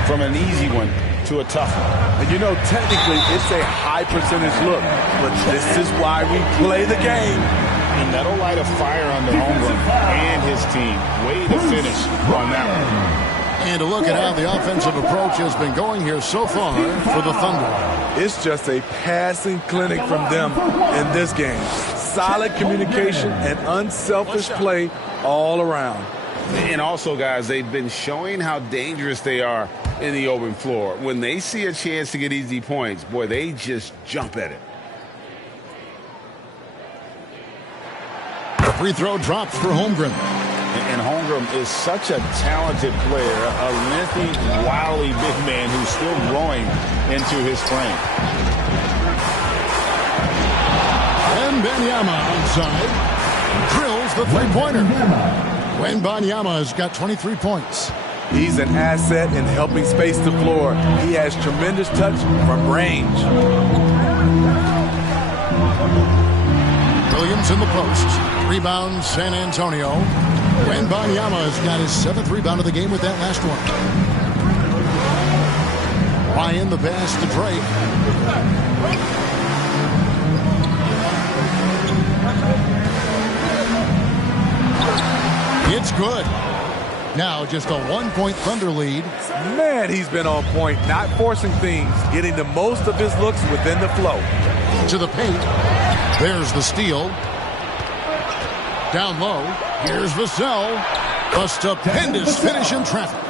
from an easy one to a tough one. And you know, technically, it's a high percentage look, but this is why we play the game. And that'll light a fire under Holmgren and his team. Way to finish on that one. And to look at how the offensive approach has been going here so far for the Thunder. It's just a passing clinic from them in this game. Solid communication and unselfish play all around. And also, guys, they've been showing how dangerous they are in the open floor. When they see a chance to get easy points, boy, they just jump at it. Free throw drops for Holmgren. And Holmgren is such a talented player, a lengthy, wily big man who's still growing into his frame. Wembanyama outside. Drills the three-pointer. Wembanyama has got 23 points. He's an asset in helping space the floor. He has tremendous touch from range. Williams in the post. Rebound, San Antonio. Wembanyama has got his 7th rebound of the game with that last one. Ryan the pass to Drake. It's good. Now just a 1-point Thunder lead. Man, he's been on point, not forcing things, getting the most of his looks within the flow. To the paint. There's the steal. Down low. Here's Vassell. A stupendous finish in traffic.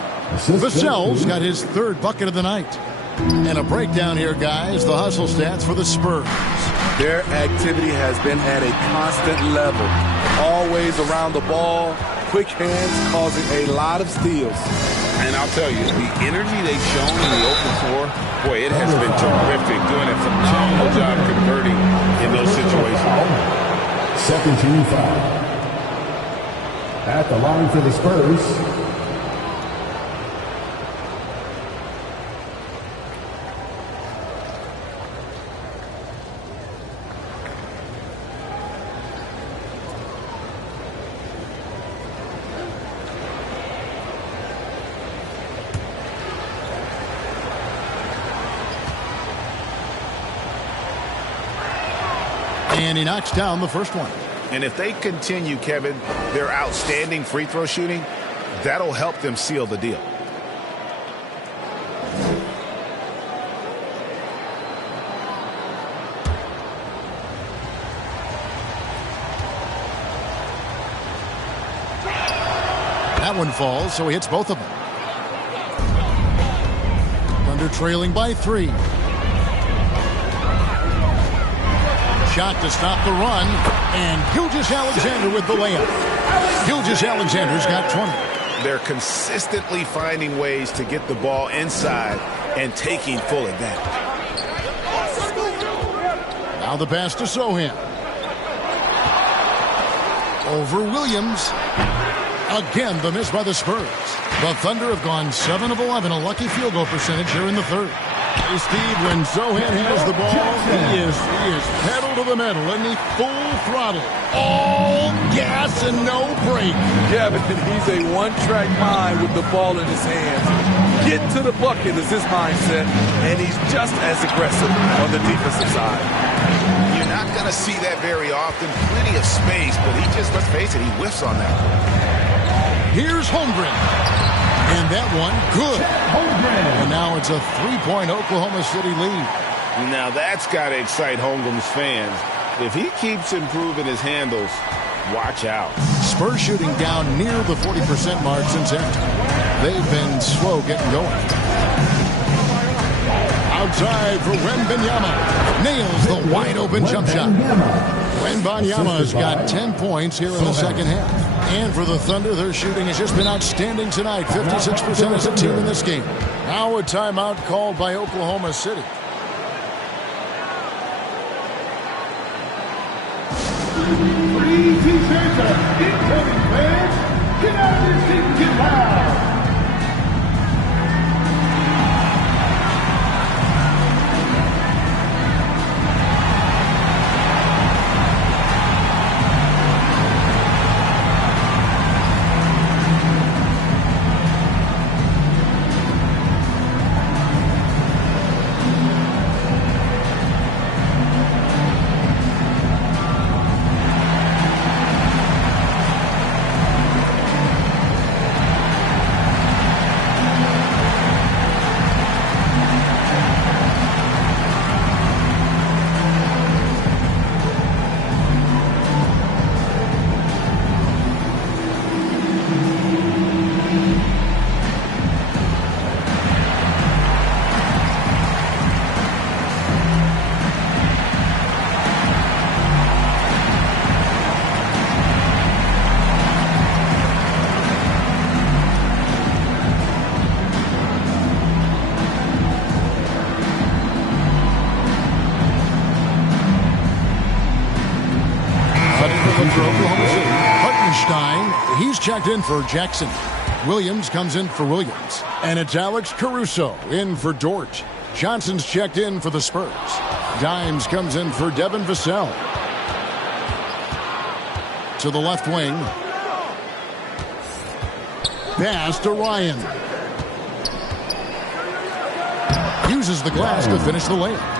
Vassell's got his 3rd bucket of the night. And a breakdown here, guys. The hustle stats for the Spurs. Their activity has been at a constant level. Always around the ball. Quick hands causing a lot of steals. And I'll tell you, the energy they've shown in the open floor, boy, it has been terrific. Doing a phenomenal job converting in those situations. Second team foul. At the line for the Spurs. And he knocks down the first one. And if they continue, Kevin, their outstanding free throw shooting, that'll help them seal the deal. That one falls, so he hits both of them. Thunder trailing by 3. Shot to stop the run, and Gilgeous-Alexander with the layup. Gilgeous-Alexander's got 20. They're consistently finding ways to get the ball inside and taking full advantage. Now the pass to Sohan. Over Williams. Again, the miss by the Spurs. The Thunder have gone 7 of 11, a lucky field goal percentage here in the 3rd. Hey, Steve, when Sohan has the ball, he is pedal to the metal, and he full throttle. All gas and no brake. Kevin, he's a one-track mind with the ball in his hands. Get to the bucket is his mindset, and he's just as aggressive on the defensive side. You're not going to see that very often. Plenty of space, but he just, let's face it, he whiffs on that. Here's Holmgren. And that one, good. And now it's a 3-point Oklahoma City lead. Now that's got to excite Holmgren's fans. If he keeps improving his handles, watch out. Spurs shooting down near the 40% mark since halftime. They've been slow getting going. Outside for Wembanyama. Nails the wide-open jump shot. Wembanyama's got 10 points here in the second half. And for the Thunder, their shooting has just been outstanding tonight. 56% as a team in this game. Now a timeout called by Oklahoma City. Three T-shirts are incoming, fans. Get out of your seat and get loud. For Oklahoma City, Hartenstein, he's checked in for Jackson. Williams comes in for Williams. And it's Alex Caruso in for Dort. Johnson's checked in for the Spurs. Dimes comes in for Devin Vassell. To the left wing. Pass to Ryan. Uses the glass to finish the layup.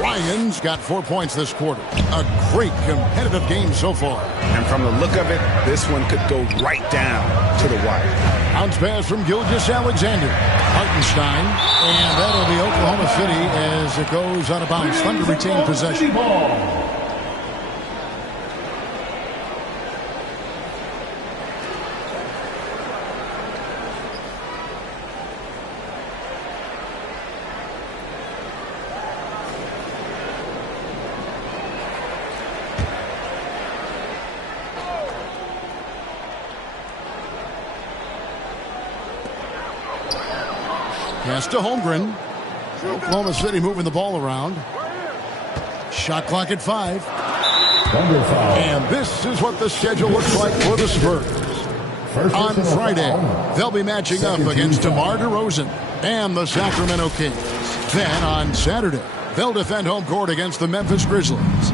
Ryan's got 4 points this quarter. A great competitive game so far. And from the look of it, this one could go right down to the wire. Bounce pass from Gilgeous-Alexander. Hartenstein. And that'll be Oklahoma City as it goes out of bounds. Thunder retain possession. Pass to Holmgren. Oklahoma City moving the ball around. Shot clock at 5. And this is what the schedule looks like for the Spurs. On Friday, they'll be matching up against DeMar DeRozan and the Sacramento Kings. Then on Saturday, they'll defend home court against the Memphis Grizzlies.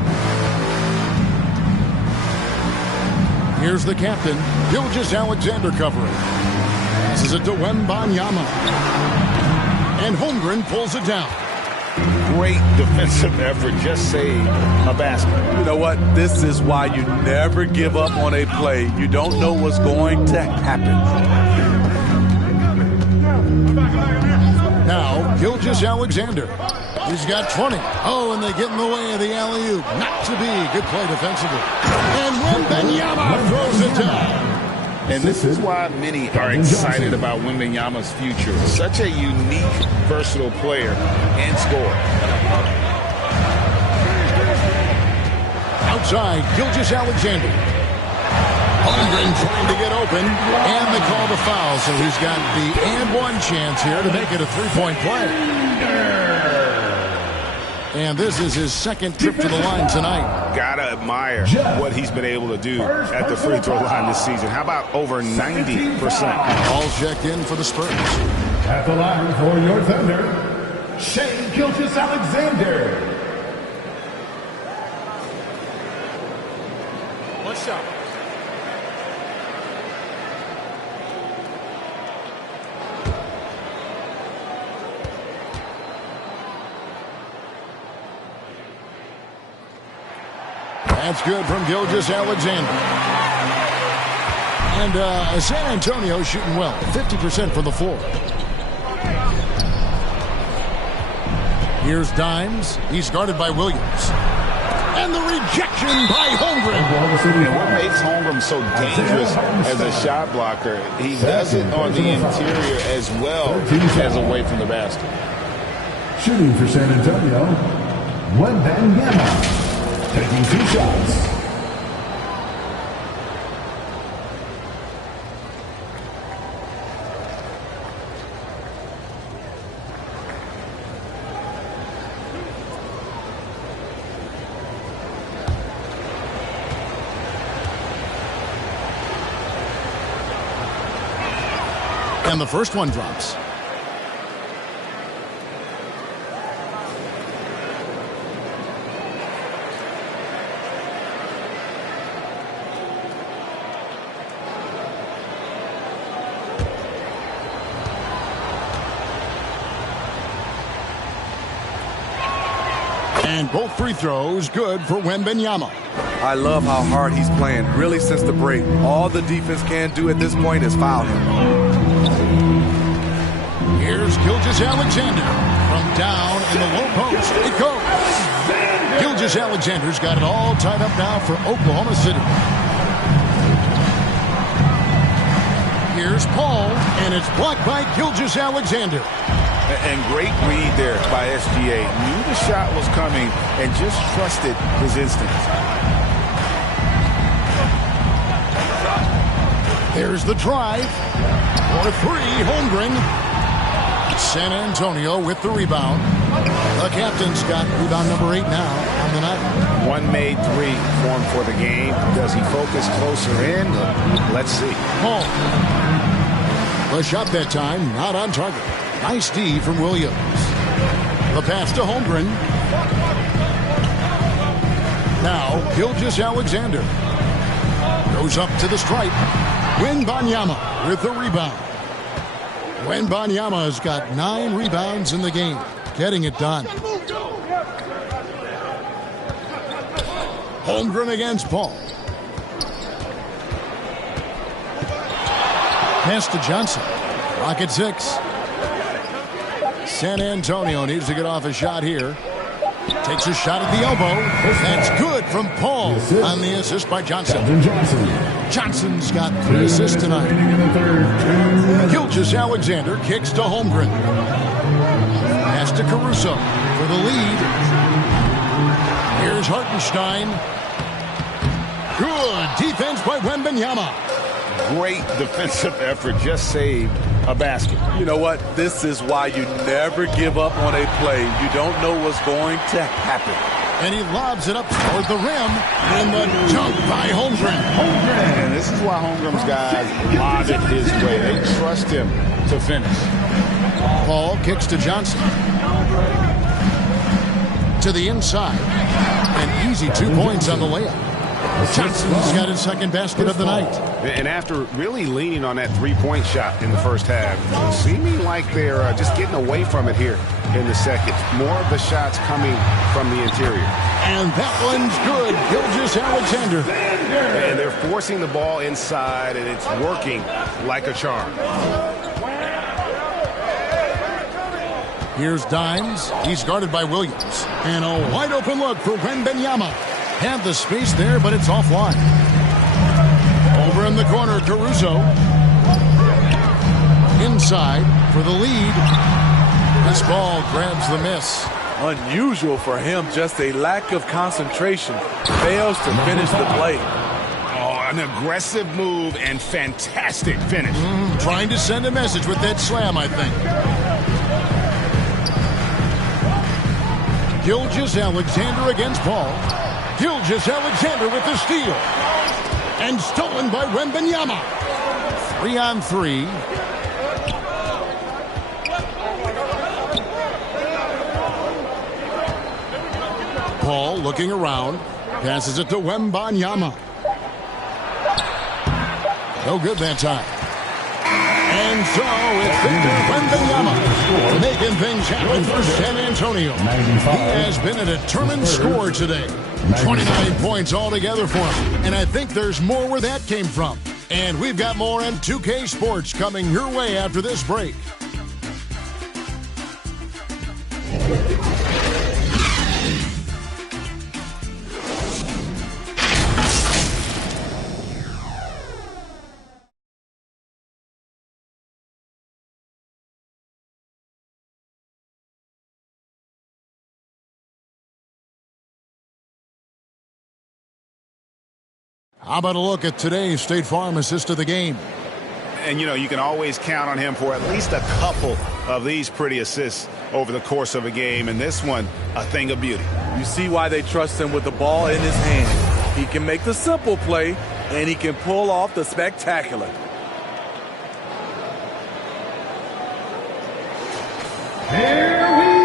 Here's the captain, Gilgeous-Alexander covering. Passes it to Wembanyama. And Holmgren pulls it down. Great defensive effort. Just saved a basket. You know what? This is why you never give up on a play. You don't know what's going to happen. Now, Gilgeous-Alexander. He's got 20. Oh, and they get in the way of the alley-oop. Not to be. Good play defensively. And Wembanyama throws it down. And this is why many are excited about Wembanyama's future. Such a unique, versatile player and scorer. Outside, Gilgeous-Alexander. Holmgren trying to get open, and they call the foul. So he's got the and one chance here to make it a three-point play. And this is his second trip to the line tonight. Gotta admire what he's been able to do at the free throw line this season. How about over 90%? All checked in for the Spurs. At the line for your Thunder, Shai Gilgeous-Alexander. One shot. That's good from Gilgeous-Alexander. And San Antonio shooting well, 50% from the floor. Here's Dimes. He's guarded by Williams. And the rejection by Holmgren. And what makes Holmgren so dangerous as a shot blocker, he does it on the interior as well as away from the basket. Shooting for San Antonio, Wembanyama. Taking 2 shots. And the first one drops. And both free throws good for Wembanyama. I love how hard he's playing, really since the break. All the defense can do at this point is foul him. Here's Gilgeous-Alexander from down in the low post. It goes. Gilgeous-Alexander's got it all tied up now for Oklahoma City. Here's Paul, and it's blocked by Gilgeous-Alexander. And great read there by SGA. Knew the shot was coming and just trusted his instincts. There's the drive. For 3, Holmgren. San Antonio with the rebound. The captain's got rebound number 8 now on the night. One made 3 for him for the game. Does he focus closer in? Let's see. Paul. The shot that time, not on target. Nice D from Williams. The pass to Holmgren. Now, Gilgeous-Alexander. Goes up to the stripe. Wembanyama with the rebound. Wembanyama has got 9 rebounds in the game. Getting it done. Holmgren against Paul. Pass to Johnson. Rocket 6. San Antonio needs to get off a shot here. Takes a shot at the elbow. That's good from Paul on the assist by Johnson. Johnson's got 3 assists tonight. Gilgeous-Alexander kicks to Holmgren. Pass to Caruso for the lead. Here's Hartenstein. Good defense by Wembanyama. Great defensive effort. Just saved a basket. You know what? This is why you never give up on a play. You don't know what's going to happen. And he lobs it up toward the rim. And the dunk by Holmgren. And this is why Holmgren's guys lob it his way. They trust him to finish. Paul kicks to Johnson. To the inside. An easy 2 points on the layup. Johnson's got his second basket of the night. And after really leaning on that three-point shot in the first half, seeming like they're just getting away from it here in the second. More of the shots coming from the interior. And that one's good. Gilgeous-Alexander. And they're forcing the ball inside, and it's working like a charm. Here's Dimes. He's guarded by Williams. And a wide open look for Wembanyama. Had the space there, but it's offline. Over in the corner, Caruso. Inside for the lead. This ball grabs the miss. Unusual for him, just a lack of concentration. Fails to finish the play. Oh, an aggressive move and fantastic finish. Trying to send a message with that slam, I think. Gilgeous-Alexander against Paul. Gilgeous-Alexander with the steal. And stolen by Wembanyama. 3-on-3. Paul looking around. Passes it to Wembanyama. No good that time. And so it's Victor Wembanyama making things happen for San Antonio. He has been a determined scorer today. 29 points altogether for him. And I think there's more where that came from. And we've got more on 2K Sports coming your way after this break. How about a look at today's State Farm assist of the game? And, you know, you can always count on him for at least a couple of these pretty assists over the course of a game. And this one, a thing of beauty. You see why they trust him with the ball in his hand. He can make the simple play, and he can pull off the spectacular.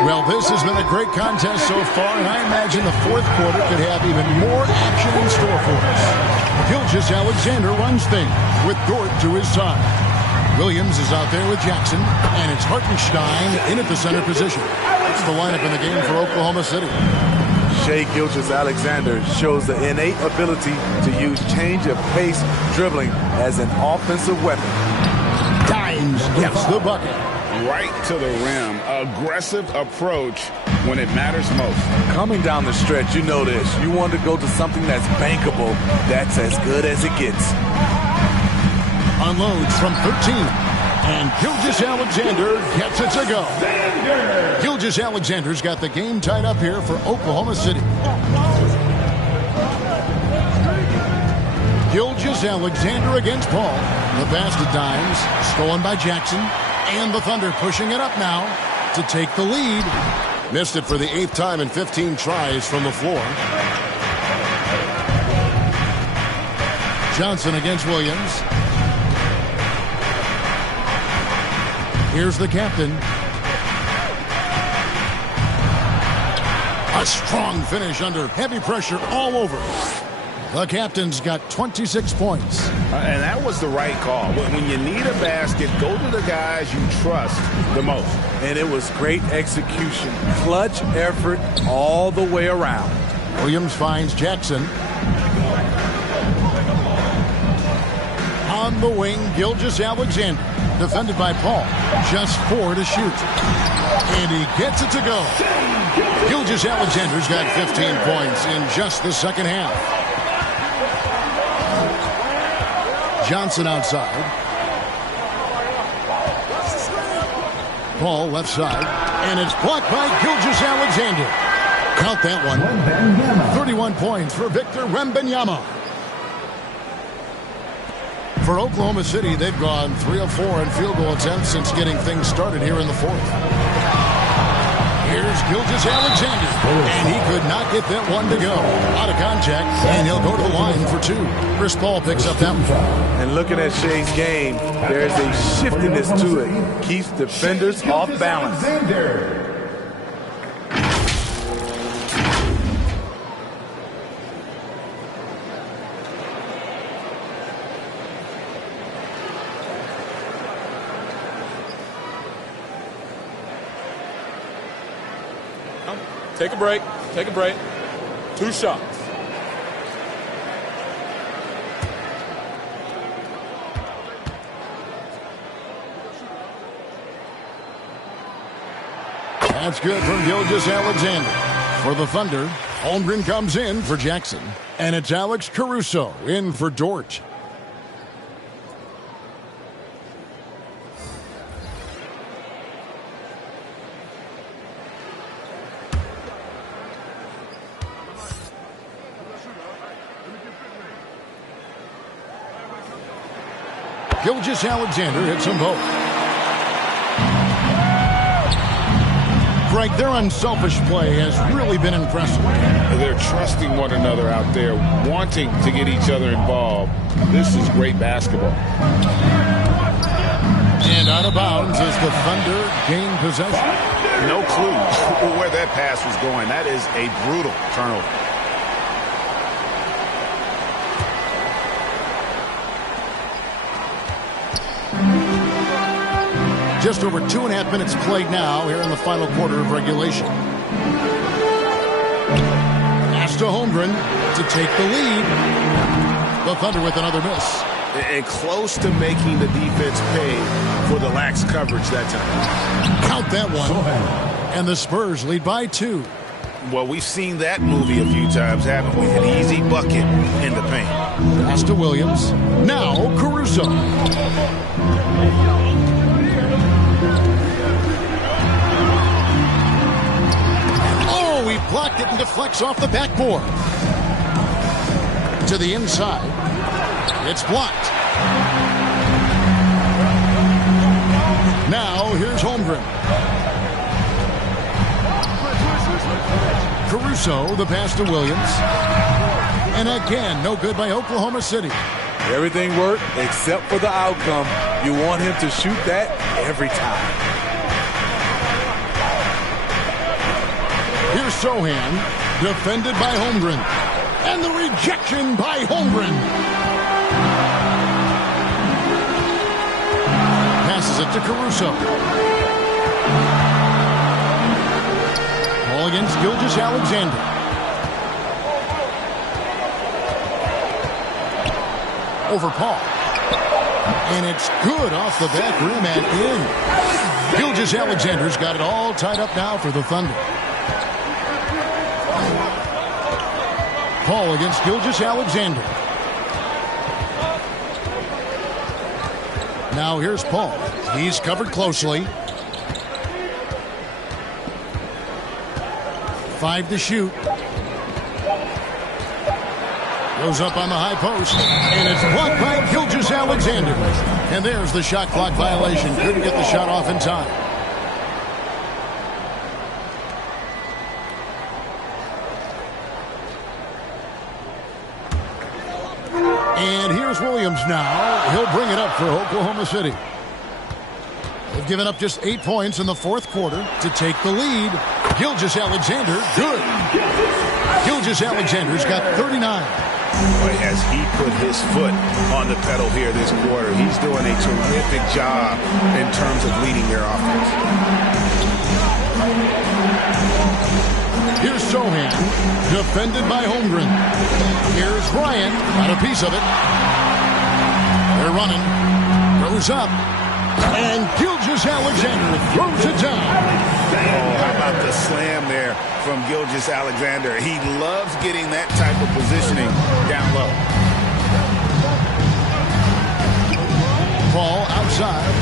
Well, this has been a great contest so far, and I imagine the fourth quarter could have even more action in store for us. Gilgeous-Alexander runs things with Dort to his side. Williams is out there with Jackson, and it's Hartenstein in at the center position. That's the lineup in the game for Oklahoma City. Shai Gilgeous-Alexander shows the innate ability to use change of pace dribbling as an offensive weapon. Dimes gets the bucket. Right to the rim. Aggressive approach when it matters most. Coming down the stretch, you know this. You want to go to something that's bankable. That's as good as it gets. Unloads from 13. And Gilgeous-Alexander gets it to go. Gilgeous-Alexander's got the game tied up here for Oklahoma City. Gilgeous-Alexander against Paul. The pass to Dimes. Stolen by Jackson. And the Thunder pushing it up now to take the lead. Missed it for the 8th time in 15 tries from the floor. Johnson against Williams. Here's the captain. A strong finish under heavy pressure all over. The captain's got 26 points. And that was the right call. When you need a basket, go to the guys you trust the most. And it was great execution. Clutch effort all the way around. Williams finds Jackson. On the wing, Gilgeous-Alexander. Defended by Paul. Just 4 to shoot. And he gets it to go. Gilgeous-Alexander's got 15 points in just the second half. Johnson outside. Paul left side. And it's blocked by Gilgeous-Alexander. Count that one. 31 points for Victor Wembanyama. For Oklahoma City, they've gone 3 of 4 in field goal attempts since getting things started here in the fourth. Here's Gilgeous-Alexander, and he could not get that one to go. Out of contact, and he'll go to the line for 2. Chris Paul picks up that one. And looking at Shea's game, there's a shiftiness to it. Keeps defenders off balance. Take a break. Take a break. 2 shots. That's good from Gilgeous-Alexander. For the Thunder, Holmgren comes in for Jackson. And it's Alex Caruso in for Dort. Gilgeous-Alexander hits them both. Greg, their unselfish play has really been impressive. They're trusting one another out there, wanting to get each other involved. This is great basketball. And out of bounds as the Thunder gain possession. No clue where that pass was going. That is a brutal turnover. Just over 2.5 minutes played now here in the final quarter of regulation. Pass to Holmgren to take the lead. The Thunder with another miss. And close to making the defense pay for the lax coverage that time. Count that one. And the Spurs lead by 2. Well, we've seen that movie a few times, haven't we? An easy bucket in the paint. Pass to Williams. Now Caruso. He blocked it and deflects off the backboard. To the inside. It's blocked. Now here's Holmgren. Caruso, the pass to Williams. And again, no good by Oklahoma City. Everything worked except for the outcome. You want him to shoot that every time. Here's Sohan, defended by Holmgren. And the rejection by Holmgren. Passes it to Caruso. Ball against Gilgeous-Alexander. Over Paul. And it's good off the back rim and in. Gilgeous-Alexander's got it all tied up now for the Thunder. Paul against Gilgeous-Alexander. Now here's Paul. He's covered closely. 5 to shoot. Goes up on the high post. And it's blocked by Gilgeous-Alexander. And there's the shot clock violation. Couldn't get the shot off in time. And here's Williams now. He'll bring it up for Oklahoma City. They've given up just 8 points in the fourth quarter to take the lead. Gilgeous-Alexander, good. Gilgeous-Alexander's got 39. But as he put his foot on the pedal here this quarter, he's doing a terrific job in terms of leading their offense. Here's Sohan, defended by Holmgren. Here's Ryan, got a piece of it. They're running, goes up, and Gilgeous-Alexander throws it down. Oh, how about the slam there from Gilgeous-Alexander? He loves getting that type of positioning down low. Ball outside.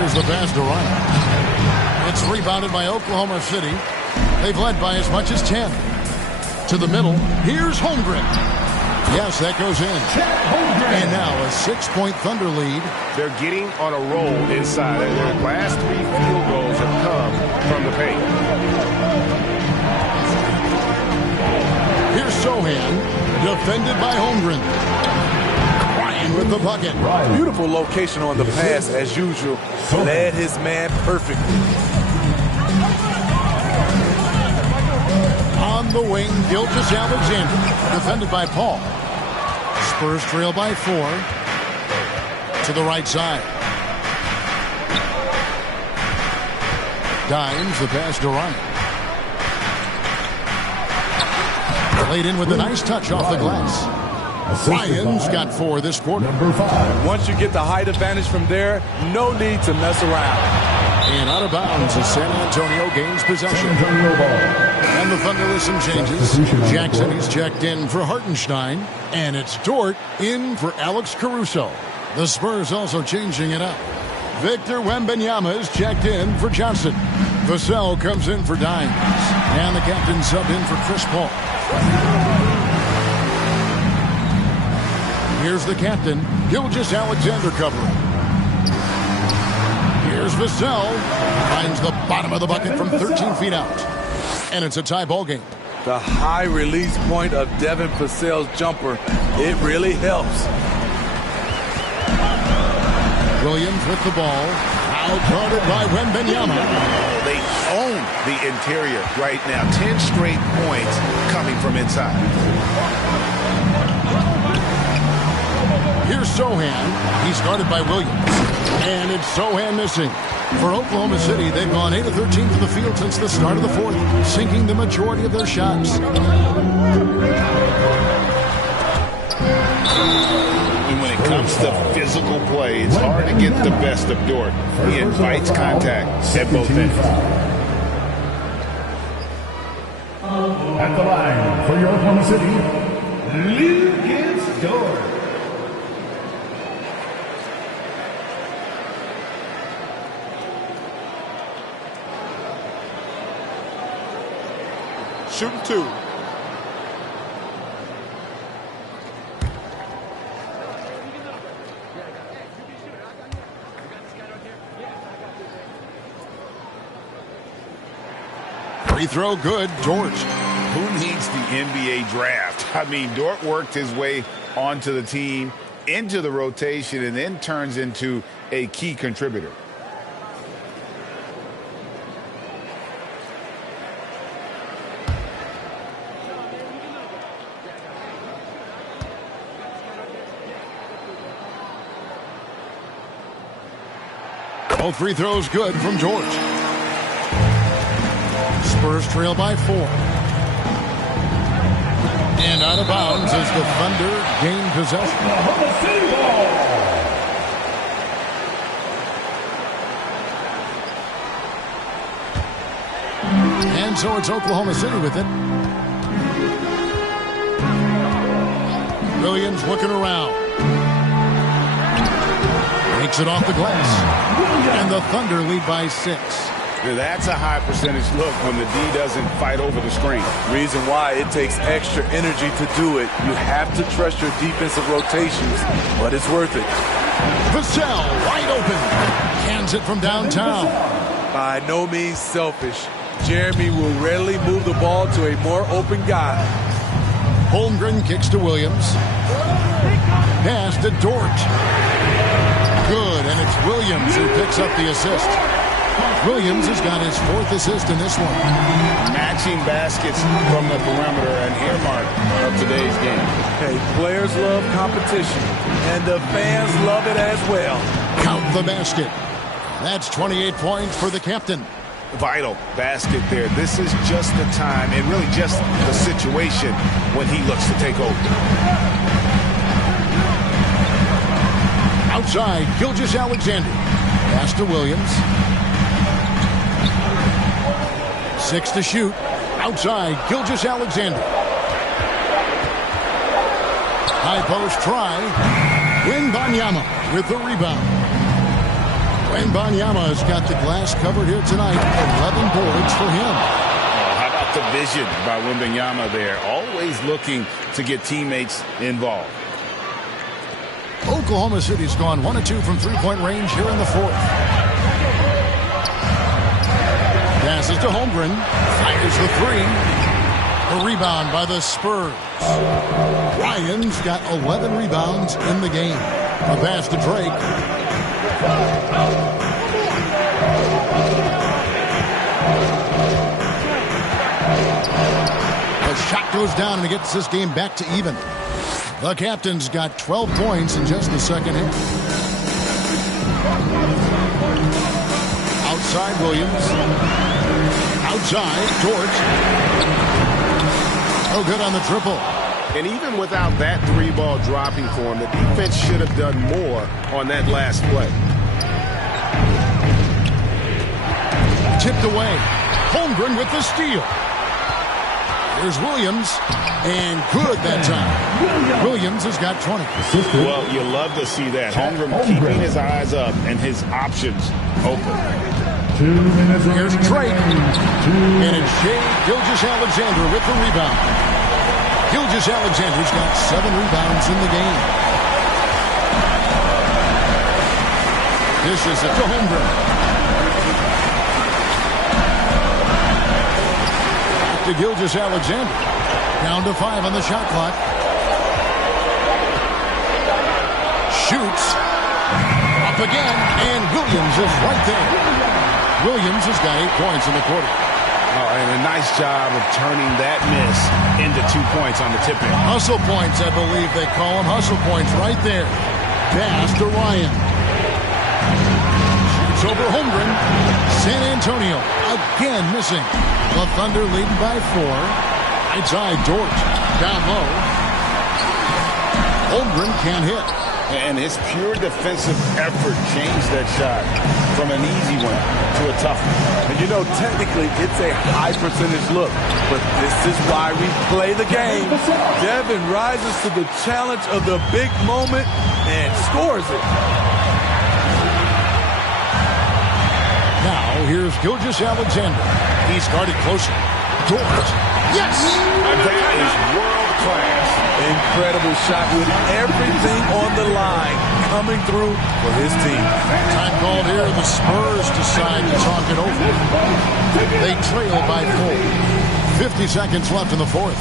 Here's the pass to Ryan. It's rebounded by Oklahoma City. They've led by as much as 10. To the middle. Here's Holmgren. Yes, that goes in. And now a 6-point Thunder lead. They're getting on a roll inside. Their last 3 field goals have come from the paint. Here's Sohan, defended by Holmgren. Ryan with the bucket. Beautiful location on the pass, as usual. Led his man perfectly. On the wing, Gilgeous-Alexander, defended by Paul. Spurs trail by 4. To the right side. Dimes the pass to Ryan. Played in with a nice touch off the glass. Ryan's got 4 this quarter. Once you get the height advantage from there, no need to mess around. And out of bounds as San Antonio gains possession. And the Thunder with some changes. Jackson is checked in for Hartenstein. And it's Dort in for Alex Caruso. The Spurs also changing it up. Victor Wembanyama is checked in for Johnson. Vassell comes in for Dimes. And the captain subbed in for Chris Paul. Here's the captain, Gilgeous-Alexander covering. Here's Vassell. Finds the bottom of the bucket from 13 feet out. And it's a tie ball game. The high release point of Devin Vassell's jumper, it really helps. Williams with the ball. Out-guarded by Wembanyama. They own the interior right now. 10 straight points coming from inside. Here's Sohan. He's guarded by Williams. And it's Sohan missing. For Oklahoma City, they've gone 8 of 13 from the field since the start of the fourth, sinking the majority of their shots. And when it comes to physical play, it's hard to get the best of Dort. He invites contact at both ends. At the line for your Oklahoma City, Lucas Dort. Shooting 2. Free throw good, Dort. Who needs the NBA draft? I mean, Dort worked his way onto the team, into the rotation, and then turns into a key contributor. Both free throws good from Dort. Spurs trail by 4. And out of bounds as the Thunder gain possession. And so it's Oklahoma City with it. Williams looking around. Takes it off the glass. And the Thunder lead by 6. That's a high percentage look when the D doesn't fight over the screen. Reason why it takes extra energy to do it. You have to trust your defensive rotations, but it's worth it. Vassell wide open. Hands it from downtown. By no means selfish. Jeremy will readily move the ball to a more open guy. Holmgren kicks to Williams. Pass to Dort. good, and it's Williams who picks up the assist. Williams has got his 4th assist in this one. Matching baskets from the perimeter, an earmark of today's game. Hey, players love competition, and the fans love it as well. Count the basket. That's 28 points for the captain. Vital basket there. This is just the time and really just the situation when he looks to take over. Outside, Gilgeous-Alexander. Pass to Williams. 6 to shoot. Outside, Gilgeous-Alexander. High post try. Wembanyama with the rebound. Wembanyama has got the glass covered here tonight. 11 boards for him. Oh, how about the vision by Wembanyama there? Always looking to get teammates involved. Oklahoma City's gone 1 of 2 from three-point range here in the 4th. Passes to Holmgren. Fires the 3. A rebound by the Spurs. Ryan's got 11 rebounds in the game. A pass to Drake. The shot goes down and it gets this game back to even. The captain's got 12 points in just the second half. Outside Williams. Outside George. Oh, good on the triple. And even without that 3-ball dropping for him, the defense should have done more on that last play. Tipped away. Holmgren with the steal. Here's Williams. And good that time. Williams has got 20. Well, you love to see that. Holmgren keeping his eyes up and his options open. 2 minutes. Here's Drake. And it's Shai Gilgeous-Alexander with the rebound. Gilgeous-Alexander's got 7 rebounds in the game. Dishes it to Holmgren. Back to Gilgeous-Alexander. Down to 5 on the shot clock. Shoots. Up again. And Williams is right there. Williams has got 8 points in the quarter. Oh, and a nice job of turning that miss into 2 points on the tip-in. Hustle points, I believe they call them. Hustle points right there. Pass to Ryan. Shoots over Holmgren. San Antonio again missing. The Thunder leading by 4. Outside Dort. Down low. Holmgren can't hit. And his pure defensive effort changed that shot from an easy one to a tough one. And you know, technically, it's a high percentage look, but this is why we play the game. Devin rises to the challenge of the big moment and scores it. Now, here's Gilgeous-Alexander. He's guarded closer. Dort. Yes! That is world class. Incredible shot with everything on the line coming through for his team. Time called here. The Spurs decide to talk it over. They trail by 4. 50 seconds left in the 4th.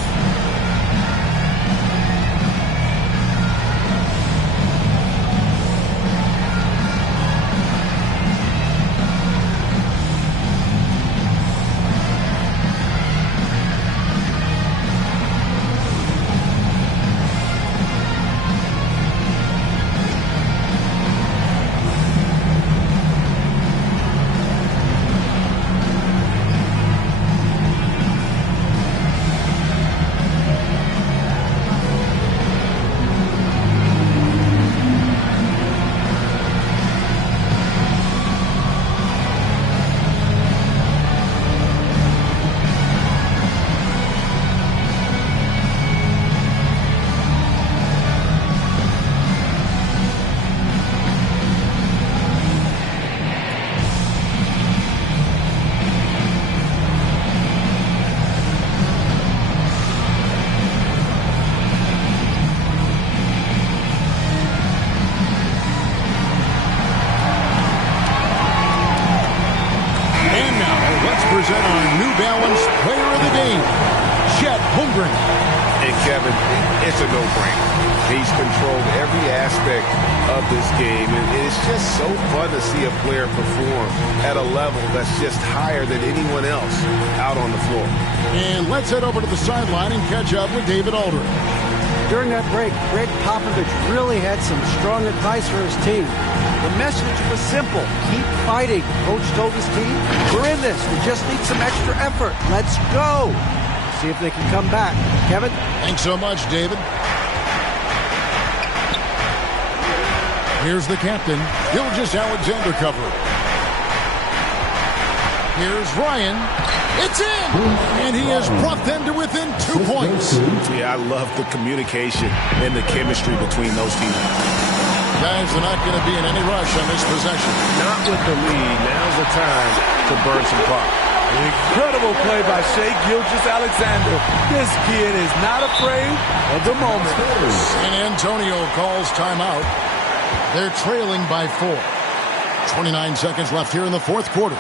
present our New Balance Player of the Game, Chet Holmgren. And Kevin, it's a no-brainer. He's controlled every aspect of this game, and it's just so fun to see a player perform at a level that's just higher than anyone else out on the floor. And let's head over to the sideline and catch up with David Aldridge. During that break, Greg Popovich really had some strong advice for his team. The message was simple. Keep fighting. Coach told his team, we're in this. We just need some extra effort. Let's go. See if they can come back. Kevin? Thanks so much, David. Here's the captain, Gilgeous-Alexander covering. Here's Ryan. It's in! And he has brought them to within 2 points. Yeah, I love the communication and the chemistry between those teams. Guys are not going to be in any rush on this possession. Not with the lead. Now's the time to burn some clock. Incredible play by Shai Gilgeous-Alexander. This kid is not afraid of the moment. San Antonio calls timeout. They're trailing by 4. 29 seconds left here in the fourth quarter.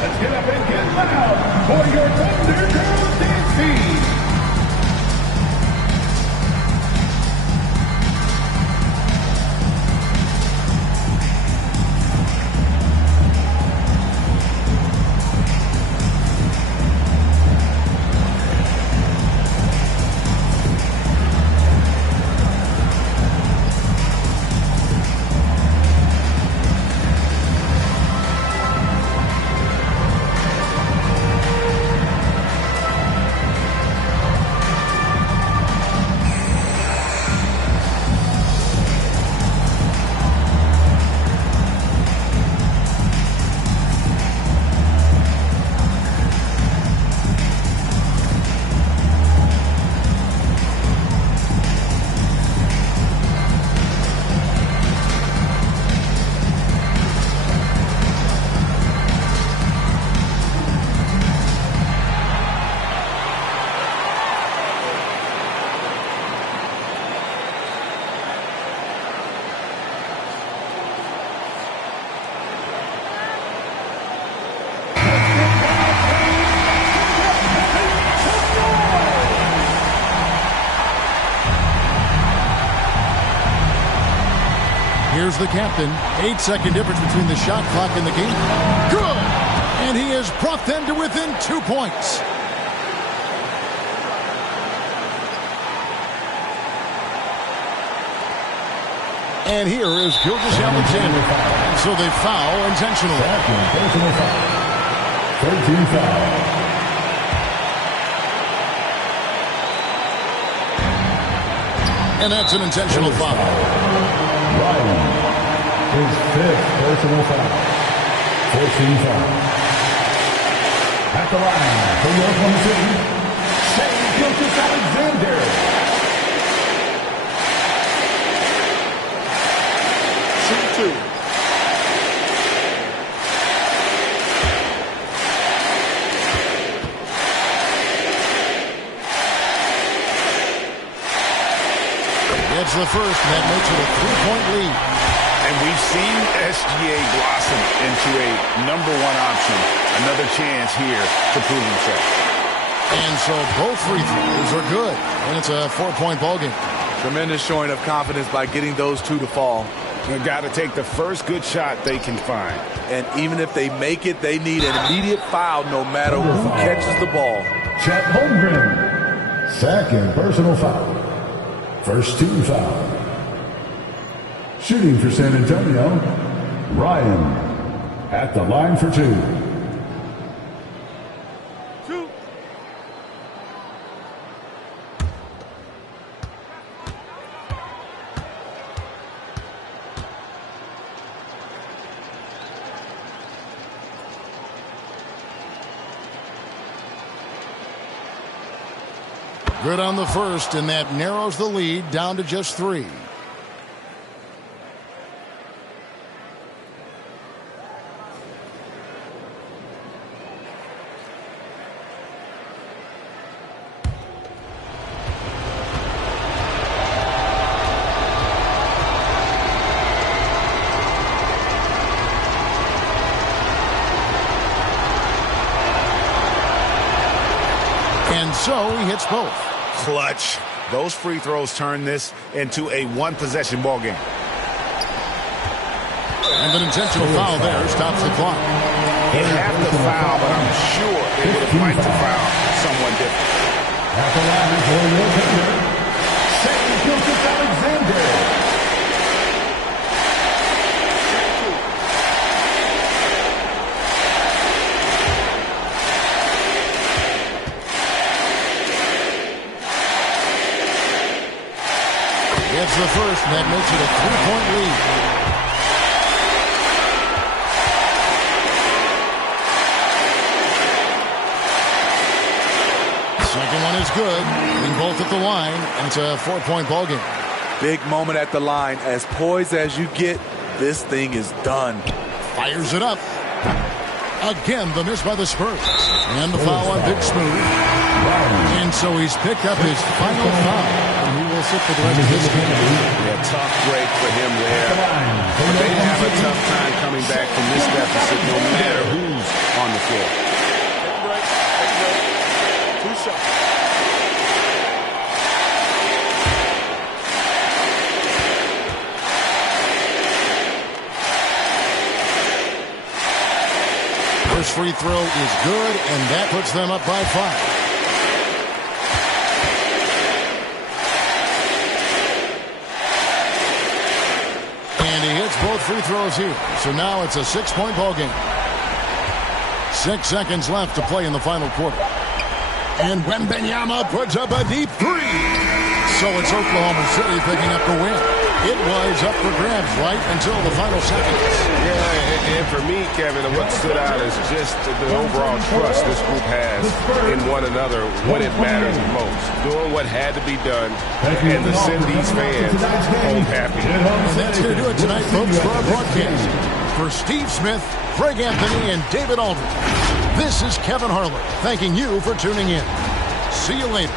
Let's get up and get loud for your Thundergirls dance team. Here's the captain. 8-second difference between the shot clock and the game. Good! And he has brought them to within 2 points. And here is Gilgeous-Alexander. So they foul intentionally. 13 foul. And that's an intentional foul. Ryan, his 5th personal foul. 14 foul. At the line for the Oklahoma City, Shai Gilgeous-Alexander. Shoot 2. It's the first, and that makes it a 3-point lead. And we've seen SGA blossom into a #1 option. Another chance here to prove himself. And so both free throws are good. And it's a 4-point ballgame. Tremendous showing of confidence by getting those 2 to fall. They've got to take the first good shot they can find. And even if they make it, they need an immediate foul no matter who catches the ball. Chet Holmgren, 2nd personal foul. First team foul. Shooting for San Antonio, Ryan at the line for 2. Good on the first, and that narrows the lead down to just 3. And so he hits both. clutch. Those free throws turn this into a one-possession ball game. And an intentional foul there stops the clock. They have to foul, but I'm sure they would have liked to foul someone different. At the line for your defender, Shai Gilgeous-Alexander. It's the first, and that makes it a 3-point lead. Second one is good. And both at the line, and it's a 4-point ball game. Big moment at the line. As poised as you get, this thing is done. Fires it up. Again, the miss by the Spurs. And the foul on Big Smooth. And so he's picked up his final foul. And he will sit for the rest of this game. Yeah, tough break for him there. But they have a tough time coming back from this deficit no matter who's on the floor. Two shots. First free throw is good, and that puts them up by 5. And he hits both free throws here. So now it's a 6-point ball game. 6 seconds left to play in the final quarter. And Wembanyama puts up a deep 3. So it's Oklahoma City picking up the win. It was up for grabs right until the final seconds. Yeah, and for me, Kevin, what stood out is just the overall trust this group has in one another when it matters the most. Doing what had to be done and to send these fans home happy. And that's going to do it tonight, folks, for our broadcast. For Steve Smith, Greg Anthony, and David Aldridge, this is Kevin Harlan thanking you for tuning in. See you later.